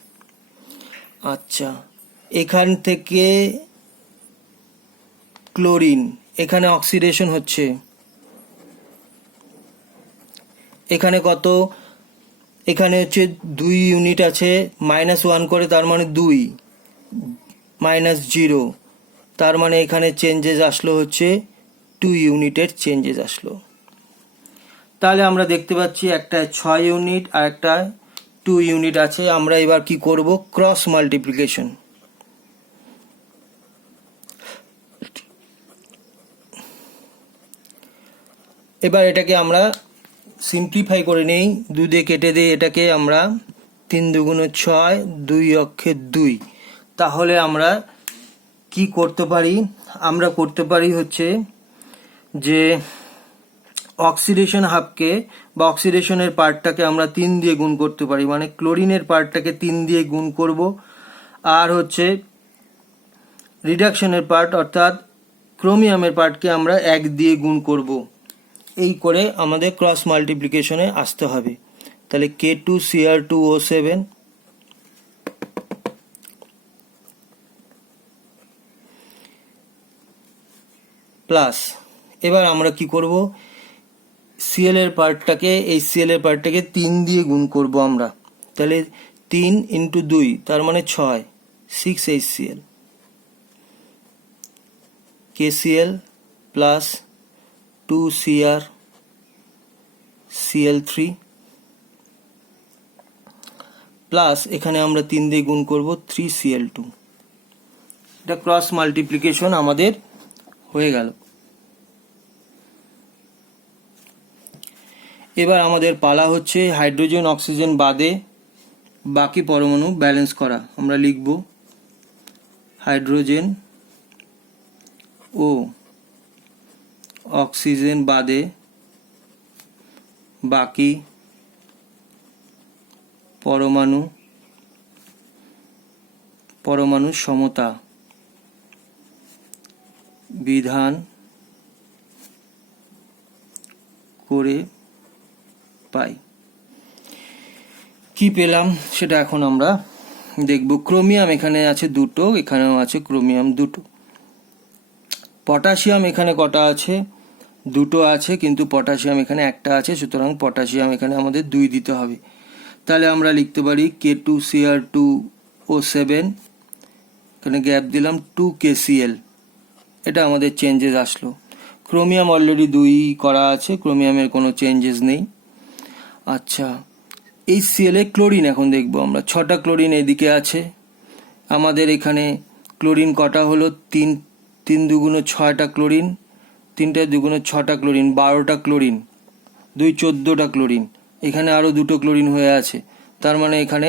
আচ্ছা, এখান থেকে ক্লোরিন, এখানে অক্সিডেশন হচ্ছে, এখানে কত, এখানে হচ্ছে 2 ইউনিট আছে, -1 করে, তার মানে 2, -0, তার মানে এখানে চেঞ্জেস আসলো হচ্ছে 2 ইউনিটের চেঞ্জেস আসলো। তাহলে আমরা দেখতে পাচ্ছি একটা 6 ইউনিট আর একটা 2 ইউনিট আছে। আমরা এবার কি করব, ক্রস মাল্টিপ্লিকেশন। এবার এটাকে আমরা সিম্পলিফাই করে নেই, 2 দিয়ে কেটে দিই এটাকে আমরা, 3 দুগুণে 6, 2 অক্ষে 2। তাহলে আমরা কি করতে পারি, আমরা করতে পারি হচ্ছে যে অক্সিডেশন হাফকে বা অক্সিডেশনের পার্টটাকে আমরা 3 দিয়ে গুণ করতে পারি, মানে ক্লোরিনের পার্টটাকে 3 দিয়ে গুণ করব, আর হচ্ছে রিডাকশনের পার্ট অর্থাৎ ক্রোমিয়ামের পার্টকে আমরা 1 দিয়ে গুণ করব। এই করে আমাদের ক্রস মাল্টিপ্লিকেশনে আসতে হবে। তাহলে K2Cr2O7 প্লাস, এবার আমরা কি করব, Cl এর পার্টটাকে, এই Cl এর পার্টটাকে 3 দিয়ে গুণ করব আমরা। তাহলে 3 × 2 তার মানে 6, 6HCl, KCl plus 2CrCl3 plus এখানে আমরা 3 দিয়ে গুণ করব 3Cl2। এটা ক্রস মাল্টিপ্লিকেশন আমাদের হয়ে গেল। এবার আমাদের পালা হচ্ছে হাইড্রোজেন অক্সিজেন বাদে বাকি পরমাণু ব্যালেন্স করা। আমরা লিখব হাইড্রোজেন ও অক্সিজেন বাদে বাকি পরমাণু সমতা বিধান করে পাই। কি পেলাম সেটা এখন আমরা দেখব। ক্রোমিয়াম এখানে আছে 2টো, এখানেও আছে ক্রোমিয়াম 2টো। পটাশিয়াম এখানে কটা আছে? 2টো আছে, কিন্তু পটাশিয়াম এখানে 1টা আছে, সুতরাং পটাশিয়াম এখানে আমাদের 2 দিতে হবে। তাহলে আমরা লিখতে পারি K2Cr2O7, এখানে গ্যাপ দিলাম 2KCl। এটা আমাদের চেঞ্জেস আসলো। ক্রোমিয়াম অলরেডি 2 করা আছে, ক্রোমিয়ামের কোনো চেঞ্জেস নেই। আচ্ছা, এই Cl এ ক্লোরিন এখন দেখব আমরা। 6টা ক্লোরিন এদিকে আছে আমাদের। এখানে ক্লোরিন কটা হলো? 3 2 6টা ক্লোরিন, 3 2 6টা ক্লোরিন, 12টা ক্লোরিন, 2 14টা ক্লোরিন। এখানে আরও 2টো ক্লোরিন হয়ে আছে, তার মানে এখানে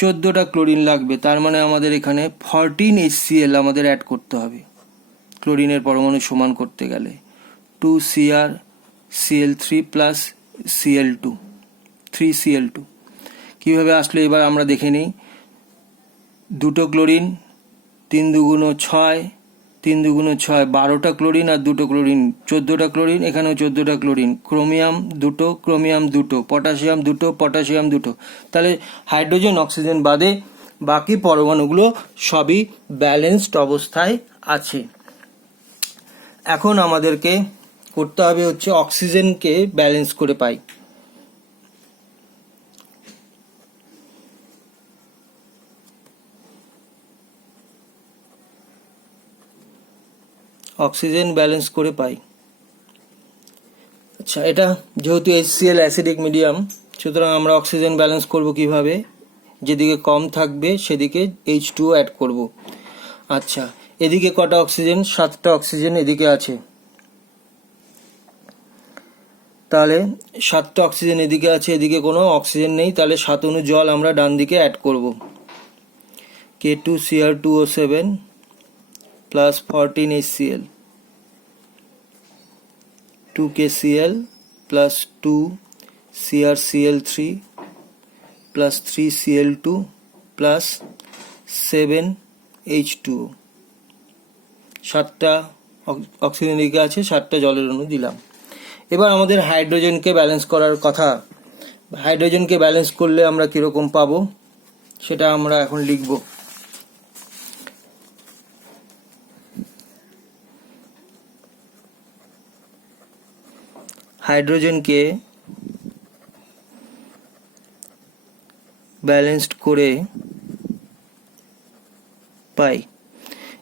14টা ক্লোরিন লাগবে। তার মানে আমাদের এখানে 14HCl আমাদের অ্যাড করতে হবে ক্লোরিনের পরমাণু সমান করতে গেলে। 2CrCl3 plus Cl2, 3Cl2। কীভাবে আসলে এবার আমরা দেখে নিই। 2টো ক্লোরিন, 3 2 6, 3 2 6, 12টা ক্লোরিন আর 2টো ক্লোরিন, 14টা ক্লোরিন, এখানেও 14টা ক্লোরিন। ক্রোমিয়াম 2টো, ক্রোমিয়াম 2টো, পটাশিয়াম 2টো, পটাশিয়াম 2টো। তাহলে হাইড্রোজেন অক্সিজেন বাদে বাকি পরমাণুগুলো সবই ব্যালেন্সড অবস্থায় আছে। এখন আমাদেরকে করতে হবে হচ্ছে অক্সিজেনকে ব্যালেন্স করে পাই। অক্সিজেন ব্যালেন্স করে পাই। আচ্ছা, এটা যেহেতু HCl অ্যাসিডিক মিডিয়াম, সুতরাং আমরা অক্সিজেন ব্যালেন্স করব কিভাবে? যেদিকে কম থাকবে সেদিকে H2O অ্যাড করব। আচ্ছা, এদিকে কটা অক্সিজেন? 7টা অক্সিজেন এদিকে আছে। তাহলে 7টা অক্সিজেন এদিকে আছে, এদিকে কোনো অক্সিজেন নেই, তাহলে 7 অণু জল আমরা ডান দিকে অ্যাড করব। K2Cr2O7 plus 14HCl, 2KCl plus 2CrCl3 plus 3Cl2 plus 7H2O। 7টা অক্সিজেন দিকে আছে, 7টা জলের অণু দিলাম। এবার আমাদের হাইড্রোজেনকে ব্যালেন্স করার কথা। হাইড্রোজেনকে ব্যালেন্স করলে আমরা কীরকম পাবো সেটা আমরা এখন লিখব। হাইড্রোজেনকে ব্যালেন্সড করে পাই।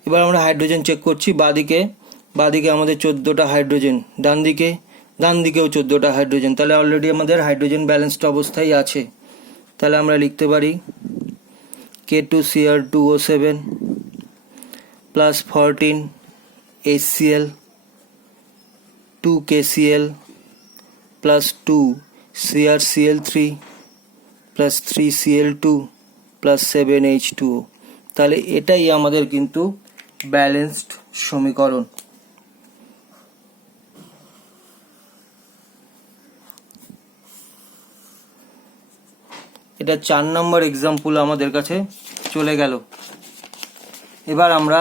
এবার আমরা হাইড্রোজেন চেক করছি। বাঁদিকে আমাদের 14টা হাইড্রোজেন, ডান দিকেও 14টা হাইড্রোজেন। তাহলে অলরেডি আমাদের হাইড্রোজেন ব্যালেন্সড অবস্থায় আছে। তাহলে আমরা লিখতে পারি K2Cr2O7 plus 14HCl, 2KCl plus 2CrCl3 plus 3Cl2 plus 7H2O। তাহলে এটাই আমাদের কিন্তু ব্যালেন্সড সমীকরণ। এটা 4 নম্বর এক্সাম্পল আমাদের কাছে চলে গেল। এবার আমরা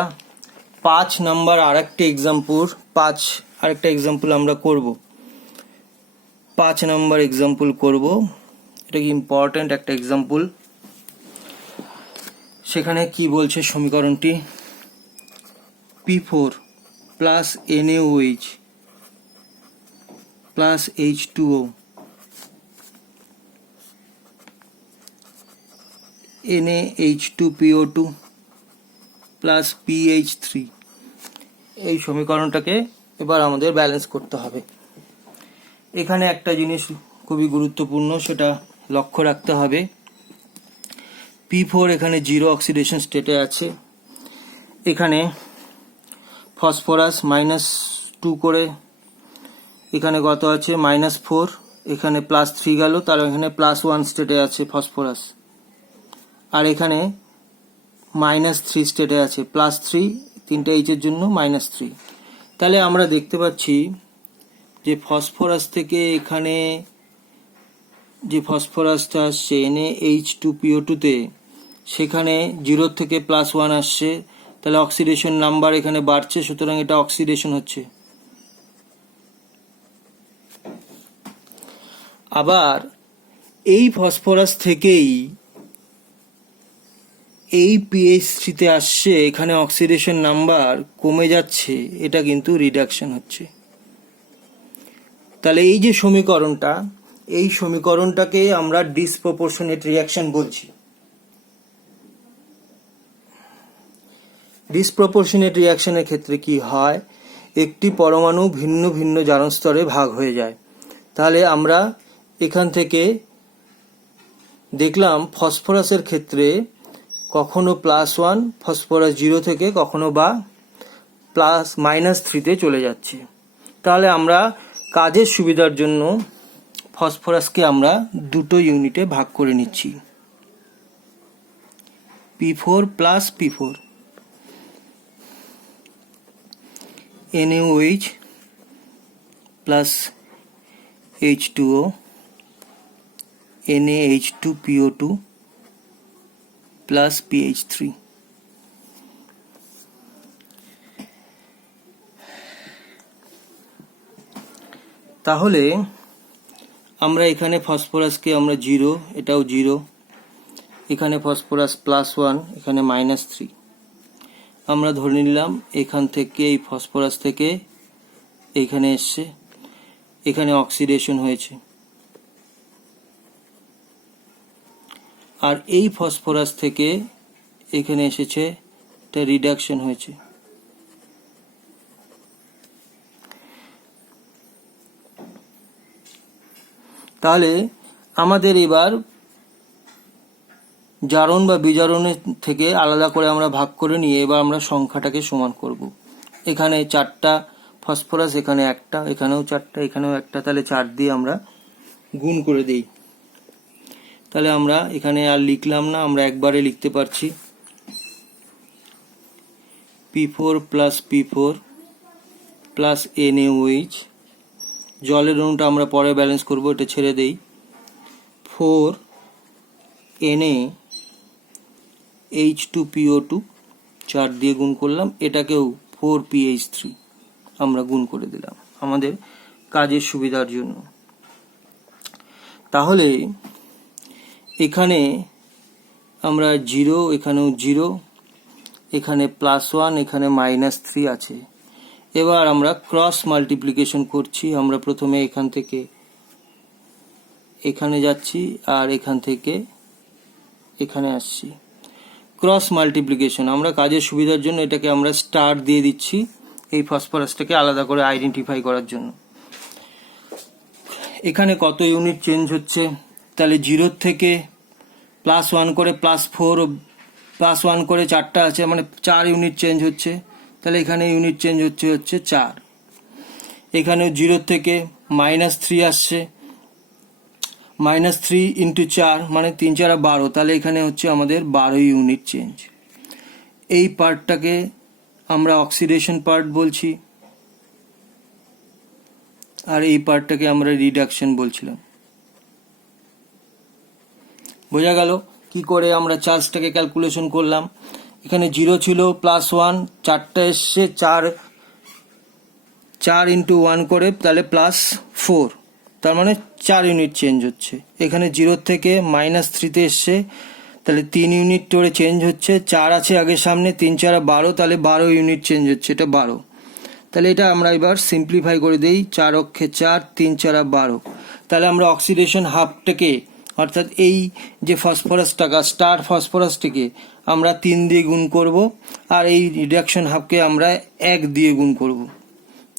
5 নম্বর আরেকটা এক্সাম্পল আমরা করব। 5 নম্বর এক্সাম্পল করব, এটা কি ইম্পর্টেন্ট একটা এক্সাম্পল। সেখানে কি বলছে সমীকরণটি, P4 plus NaOH plus H2O NaH2PO2 plus PH3, এই সমীকরণটাকে এবার আমাদের ব্যালেন্স করতে হবে। এখানে একটা জিনিস খুবই গুরুত্বপূর্ণ, সেটা লক্ষ্য রাখতে হবে। P4 এখানে 0 অক্সিডেশন স্টেটে আছে, এখানে ফসফরাস -2 করে, এখানে কত আছে -4, এখানে +3 গেল, তার এখানে +1 স্টেটে আছে ফসফরাস, আর এখানে -3 স্টেটে আছে, +3, 3টে এইচের জন্য -3। তাহলে আমরা দেখতে পাচ্ছি যে ফসফরাস থেকে এখানে যে ফসফরাসটা আসছে NaH2PO2 তে, সেখানে 0 থেকে +1 আসছে, তাহলে অক্সিডেশন নাম্বার এখানে বাড়ছে, সুতরাং এটা অক্সিডেশন হচ্ছে। আবার এই ফসফরাস থেকেই এই PH3 আসছে, এখানে অক্সিডেশন নাম্বার কমে যাচ্ছে, এটা কিন্তু রিডাকশন হচ্ছে। তাহলে এই যে সমীকরণটা, এই সমীকরণটাকে আমরা ডিসপ্রপোর্শনেট রিঅ্যাকশন বলছি। ডিসপ্রপোর্শনেট রিঅ্যাকশনের ক্ষেত্রে কি হয়, একটি পরমাণু ভিন্ন ভিন্ন জারণ স্তরে ভাগ হয়ে যায়। তাহলে আমরা এখান থেকে দেখলাম ফসফরাসের ক্ষেত্রে কখনো +1 ফসফরাস 0 থেকে কখনো বা -3 চলে যাচ্ছে। তাহলে আমরা কাজের সুবিধার জন্য ফসফরাসকে আমরা দুটো ইউনিটে ভাগ করে নিচ্ছি, P4 plus P4, NaOH plus H2O NaH2PO2 plus PH3। তাহলে আমরা এখানে ফসফরাসকে আমরা 0, এটাও 0, এখানে ফসফরাস +1, এখানে -3, আমরা ধরে নিলাম এখান থেকে এই ফসফরাস থেকে এইখানে এসছে, এখানে অক্সিডেশন হয়েছে, আর এই ফসফরাস থেকে এখানে এসেছে, এটা রিডাকশন হয়েছে। তাহলে আমাদের এবার জারণ বা বিজারণের থেকে আলাদা করে আমরা ভাগ করে নিয়ে এবার আমরা সংখ্যাটাকে সমান করব। এখানে 4টা ফসফরাস, এখানে একটা, এখানেও 4টা, এখানেও একটা, তাহলে 4 দিয়ে আমরা গুণ করে দেই। তাহলে আমরা এখানে আর লিখলাম না, আমরা একবারে লিখতে পারছি P4 plus P4 plus NaOH, জলের অণুটা আমরা পরে ব্যালেন্স করব, এটা ছেড়ে দেই, 4 NaH2PO2, 4 দিয়ে গুণ করলাম, এটাকেও 4PH3 আমরা গুণ করে দিলাম আমাদের কাজের সুবিধার জন্য। তাহলে এখানে আমরা 0, এখানেও 0, এখানে +1, এখানে -3 আছে। এবার আমরা ক্রস মাল্টিপ্লিকেশন করছি, আমরা প্রথমে এখান থেকে এখানে যাচ্ছি আর এখান থেকে এখানে আসছি, ক্রস মাল্টিপ্লিকেশন। আমরা কাজের সুবিধার জন্য এটাকে আমরা স্টার দিয়ে দিচ্ছি, এই ফসফরাসটাকে আলাদা করে আইডেন্টিফাই করার জন্য। এখানে কত ইউনিট চেঞ্জ হচ্ছে, তাহলে 0 থেকে +1 করে +4, +1 করে 4টা আছে, মানে 4 ইউনিট চেঞ্জ হচ্ছে। তাহলে এখানে ইউনিট চেঞ্জ হচ্ছে 4। এখানেও 0 থেকে -3 আসছে, -3 × 4 মানে 3 4 12, তাহলে এখানে হচ্ছে আমাদের 12 ইউনিট চেঞ্জ। এই পার্টটাকে আমরা অক্সিডেশন পার্ট বলছি, আর এই পার্টটাকে আমরা রিডাকশন বলছিলাম। বোঝা গেল কি করে আমরা চার্জটাকে ক্যালকুলেশন করলাম। এখানে 0 ছিল, +1, 4টা এসছে, 4 ইন্টু 1 করে, তাহলে +4, তার মানে 4 ইউনিট চেঞ্জ হচ্ছে। এখানে 0 থেকে -3তে এসছে, তাহলে 3 ইউনিট করে চেঞ্জ হচ্ছে। 4 আছে আগের সামনে, 3 4 12, তাহলে 12 ইউনিট চেঞ্জ হচ্ছে, এটা 12। তাহলে এটা আমরা এবার সিম্পলিফাই করে দিই, 4 অক্ষে 4, 3 4 12। তাহলে আমরা অক্সিডেশন হাফটাকে, অর্থাৎ এই যে ফসফরাসটাকে, স্টার ফসফরাসটিকে আমরা 3 দিয়ে গুণ করব, আর এই রিডাকশন হাফকে আমরা 1 দিয়ে গুণ করব।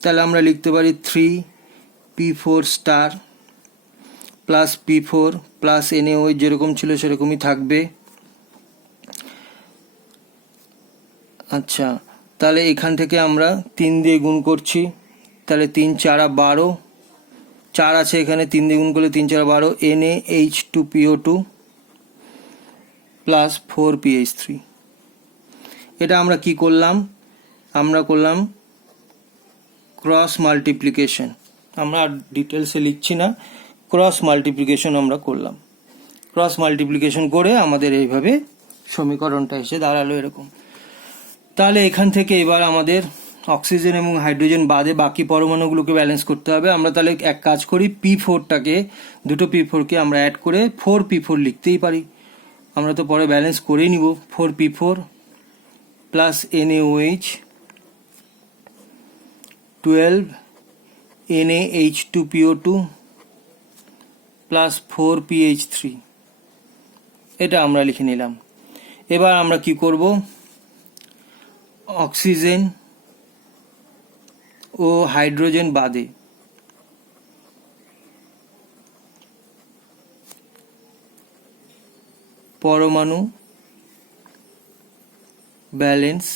তাহলে আমরা লিখতে পারি 3p4 star plus p4 plus NaOH, যেরকম ছিল সেরকমই থাকবে। আচ্ছা, তাহলে এখান থেকে আমরা 3 দিয়ে গুণ করছি, তাহলে 3 4 12, 4 আছে এখানে, 3 দিয়ে গুণ করলে 3 4 12, NaH2PO2 প্লাস 4pH3। এটা আমরা কি করলাম? আমরা করলাম ক্রস মাল্টিপ্লিকেশন। আমরা আর ডিটেলসে লিখছি না, ক্রস মাল্টিপ্লিকেশন আমরা করলাম। ক্রস মাল্টিপ্লিকেশন করে আমাদের এইভাবে সমীকরণটা এসে দাঁড়ালো এরকম। তাহলে এখান থেকে এবার আমাদের অক্সিজেন এবং হাইড্রোজেন বাদে বাকি পরমাণুগুলোকে ব্যালেন্স করতে হবে। আমরা তাহলে এক কাজ করি, P4টাকে, দুটো P4কে আমরা অ্যাড করে 4p4 লিখতেই পারি। আমরা তো পরে ব্যালেন্স করেই নিব। 4p4 plus NaOH 12 NaH2PO2 plus 4pH3, এটা আমরা লিখে নিলাম। এবার আমরা কি করব? অক্সিজেন ও হাইড্রোজেন বাদে পরমাণু ব্যালেন্স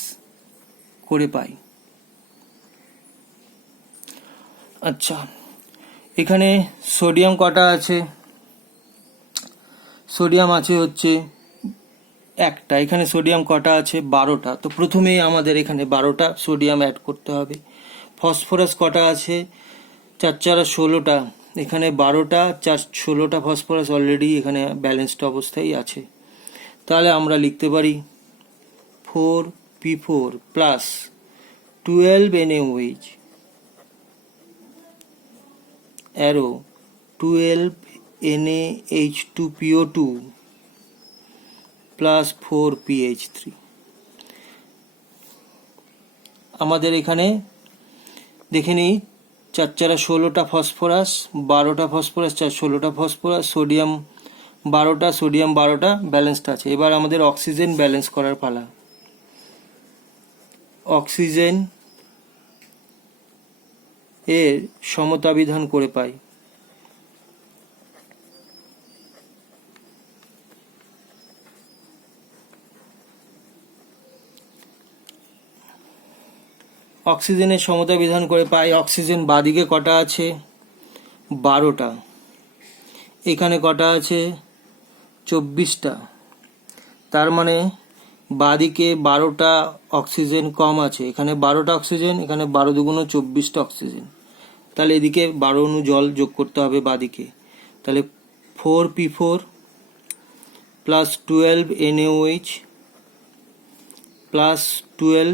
করে পাই। আচ্ছা, এখানে সোডিয়াম কটা আছে? সোডিয়াম আছে হচ্ছে একটা। এখানে সোডিয়াম কটা আছে? 12টা। তো প্রথমেই আমাদের এখানে 12টা সোডিয়াম অ্যাড করতে হবে। ফসফরাস কটা আছে? 4 4 16টা। এখানে 12টা, 4 16টা ফসফরাস অলরেডি এখানে ব্যালেন্সড অবস্থায় আছে। তাহলে আমরা লিখতে পারি 4p4 plus 12 NaOH arrow 12 NaH2PO2 plus 4pH3। আমাদের এখানে দেখে নিই, 4 4 16টা ফসফরাস, 12টা ফসফরাস, 4 16টা ফসফরাস, সোডিয়াম 12টা, সোডিয়াম 12টা ব্যালেন্সড আছে। এবার আমাদের অক্সিজেন ব্যালেন্স করার পালা। অক্সিজেন এর সমতা বিধান করে পাই। অক্সিজেনের সমতা বিধান করে পাই। অক্সিজেন বাদিকে কটা আছে? 12টা। এখানে কটা আছে? 24টা। তার মানে বাদিকে 12টা অক্সিজেন কম আছে। এখানে 12টা অক্সিজেন, এখানে 12 দুগুণ 24টা অক্সিজেন। তাহলে এদিকে 12 অণু জল যোগ করতে হবে বাদিকে। তাহলে 4p4 plus 12 NaOH plus 12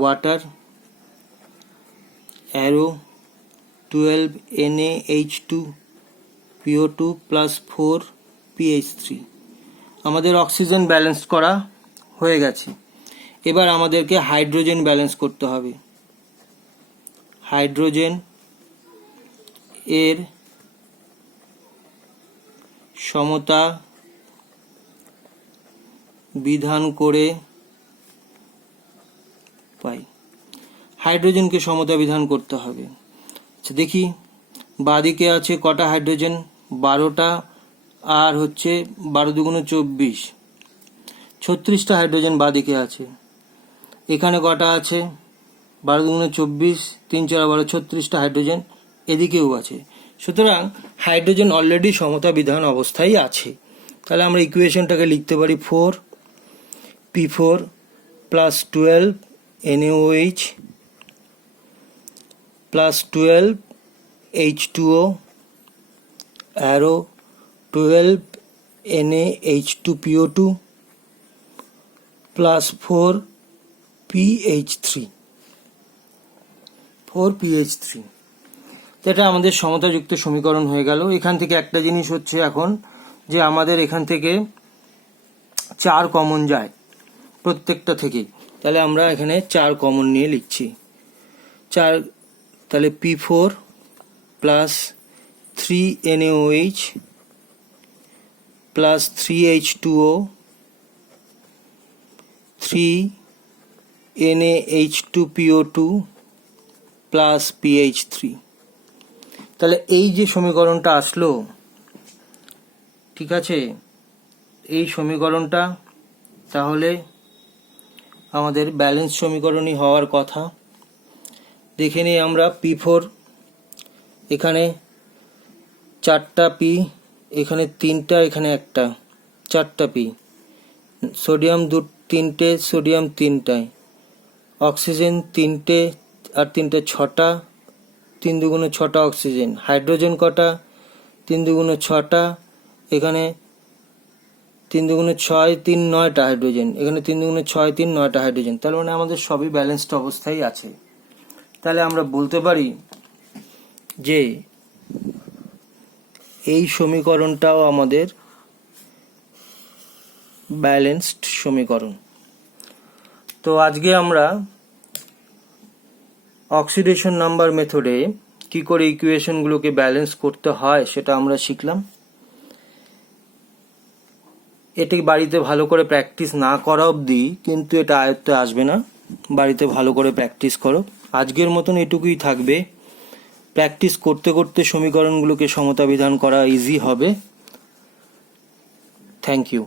water arrow 12 NaH2PO2 plus 4pH3। আমাদের অক্সিজেন ব্যালেন্স করা হয়ে গেছে। এবার আমাদেরকে হাইড্রোজেন ব্যালেন্স করতে হবে। হাইড্রোজেন এর সমতা বিধান করে পাই। হাইড্রোজেনকে সমতা বিধান করতে হবে। আচ্ছা, দেখি বাদিকে আছে কটা হাইড্রোজেন? 12টা, আর হচ্ছে 12 দুগুণ 24, 36টা হাইড্রোজেন বাদিকে আছে। এখানে কটা আছে? 12 দুগুণ 24, 3 4 12, 36টা হাইড্রোজেন এদিকেও আছে। সুতরাং হাইড্রোজেন অলরেডি সমতা বিধান অবস্থায় আছে। তাহলে আমরা ইকুয়েশনটাকে লিখতে পারি 4p4 plus 12 NaOH plus 12 H2O arrow 12 NaH2PO2 plus 4PH3 এটা আমাদের সমতাযুক্ত সমীকরণ হয়ে গেল। এখান থেকে একটা জিনিস হচ্ছে এখন যে আমাদের এখান থেকে 4 কমন যায় প্রত্যেকটা থেকে, তাহলে আমরা এখানে 4 কমন নিয়ে লিখছি। 4 তাহলে P4 plus 3NaOH plus 3H2O 3NaH2PO2 plus PH3। তাহলে এই যে সমীকরণটা আসলো, ঠিক আছে, এই সমীকরণটা তাহলে আমাদের ব্যালেন্স সমীকরণই হওয়ার কথা। দেখে নিই আমরা P4, এখানে 4টা P, এখানে 3টা, এখানে একটা, 4টা P, সোডিয়াম 3টে, সোডিয়াম 3টায়, অক্সিজেন 3টে আর 3টে 6টা, 3 দুগুণে 6টা অক্সিজেন। হাইড্রোজেন কটা? 3 দুগুণে 6টা, এখানে 3 দুগুণে 6, 3 9টা হাইড্রোজেন, এখানে 3 দুগুণে 6, 3 9টা হাইড্রোজেন। তার মানে আমাদের সবই ব্যালেন্সড অবস্থায় আছে। তাহলে আমরা বলতে পারি যে এই সমীকরণটাও আমাদের ব্যালেন্সড সমীকরণ। তো আজকে আমরা অক্সিডেশন নাম্বার মেথডে কি করে ইকুয়েশনগুলোকে ব্যালেন্স করতে হয় সেটা আমরা শিখলাম। এটি বাড়িতে ভালো করে প্র্যাকটিস না করা অবধি কিন্তু এটা আয়ত্তে আসবে না। বাড়িতে ভালো করে প্র্যাকটিস করো। আজকের মতন এটুকুই থাকবে। প্র্যাকটিস করতে করতে সমীকরণগুলোকে সমতা বিধান করা ইজি হবে। Thank you.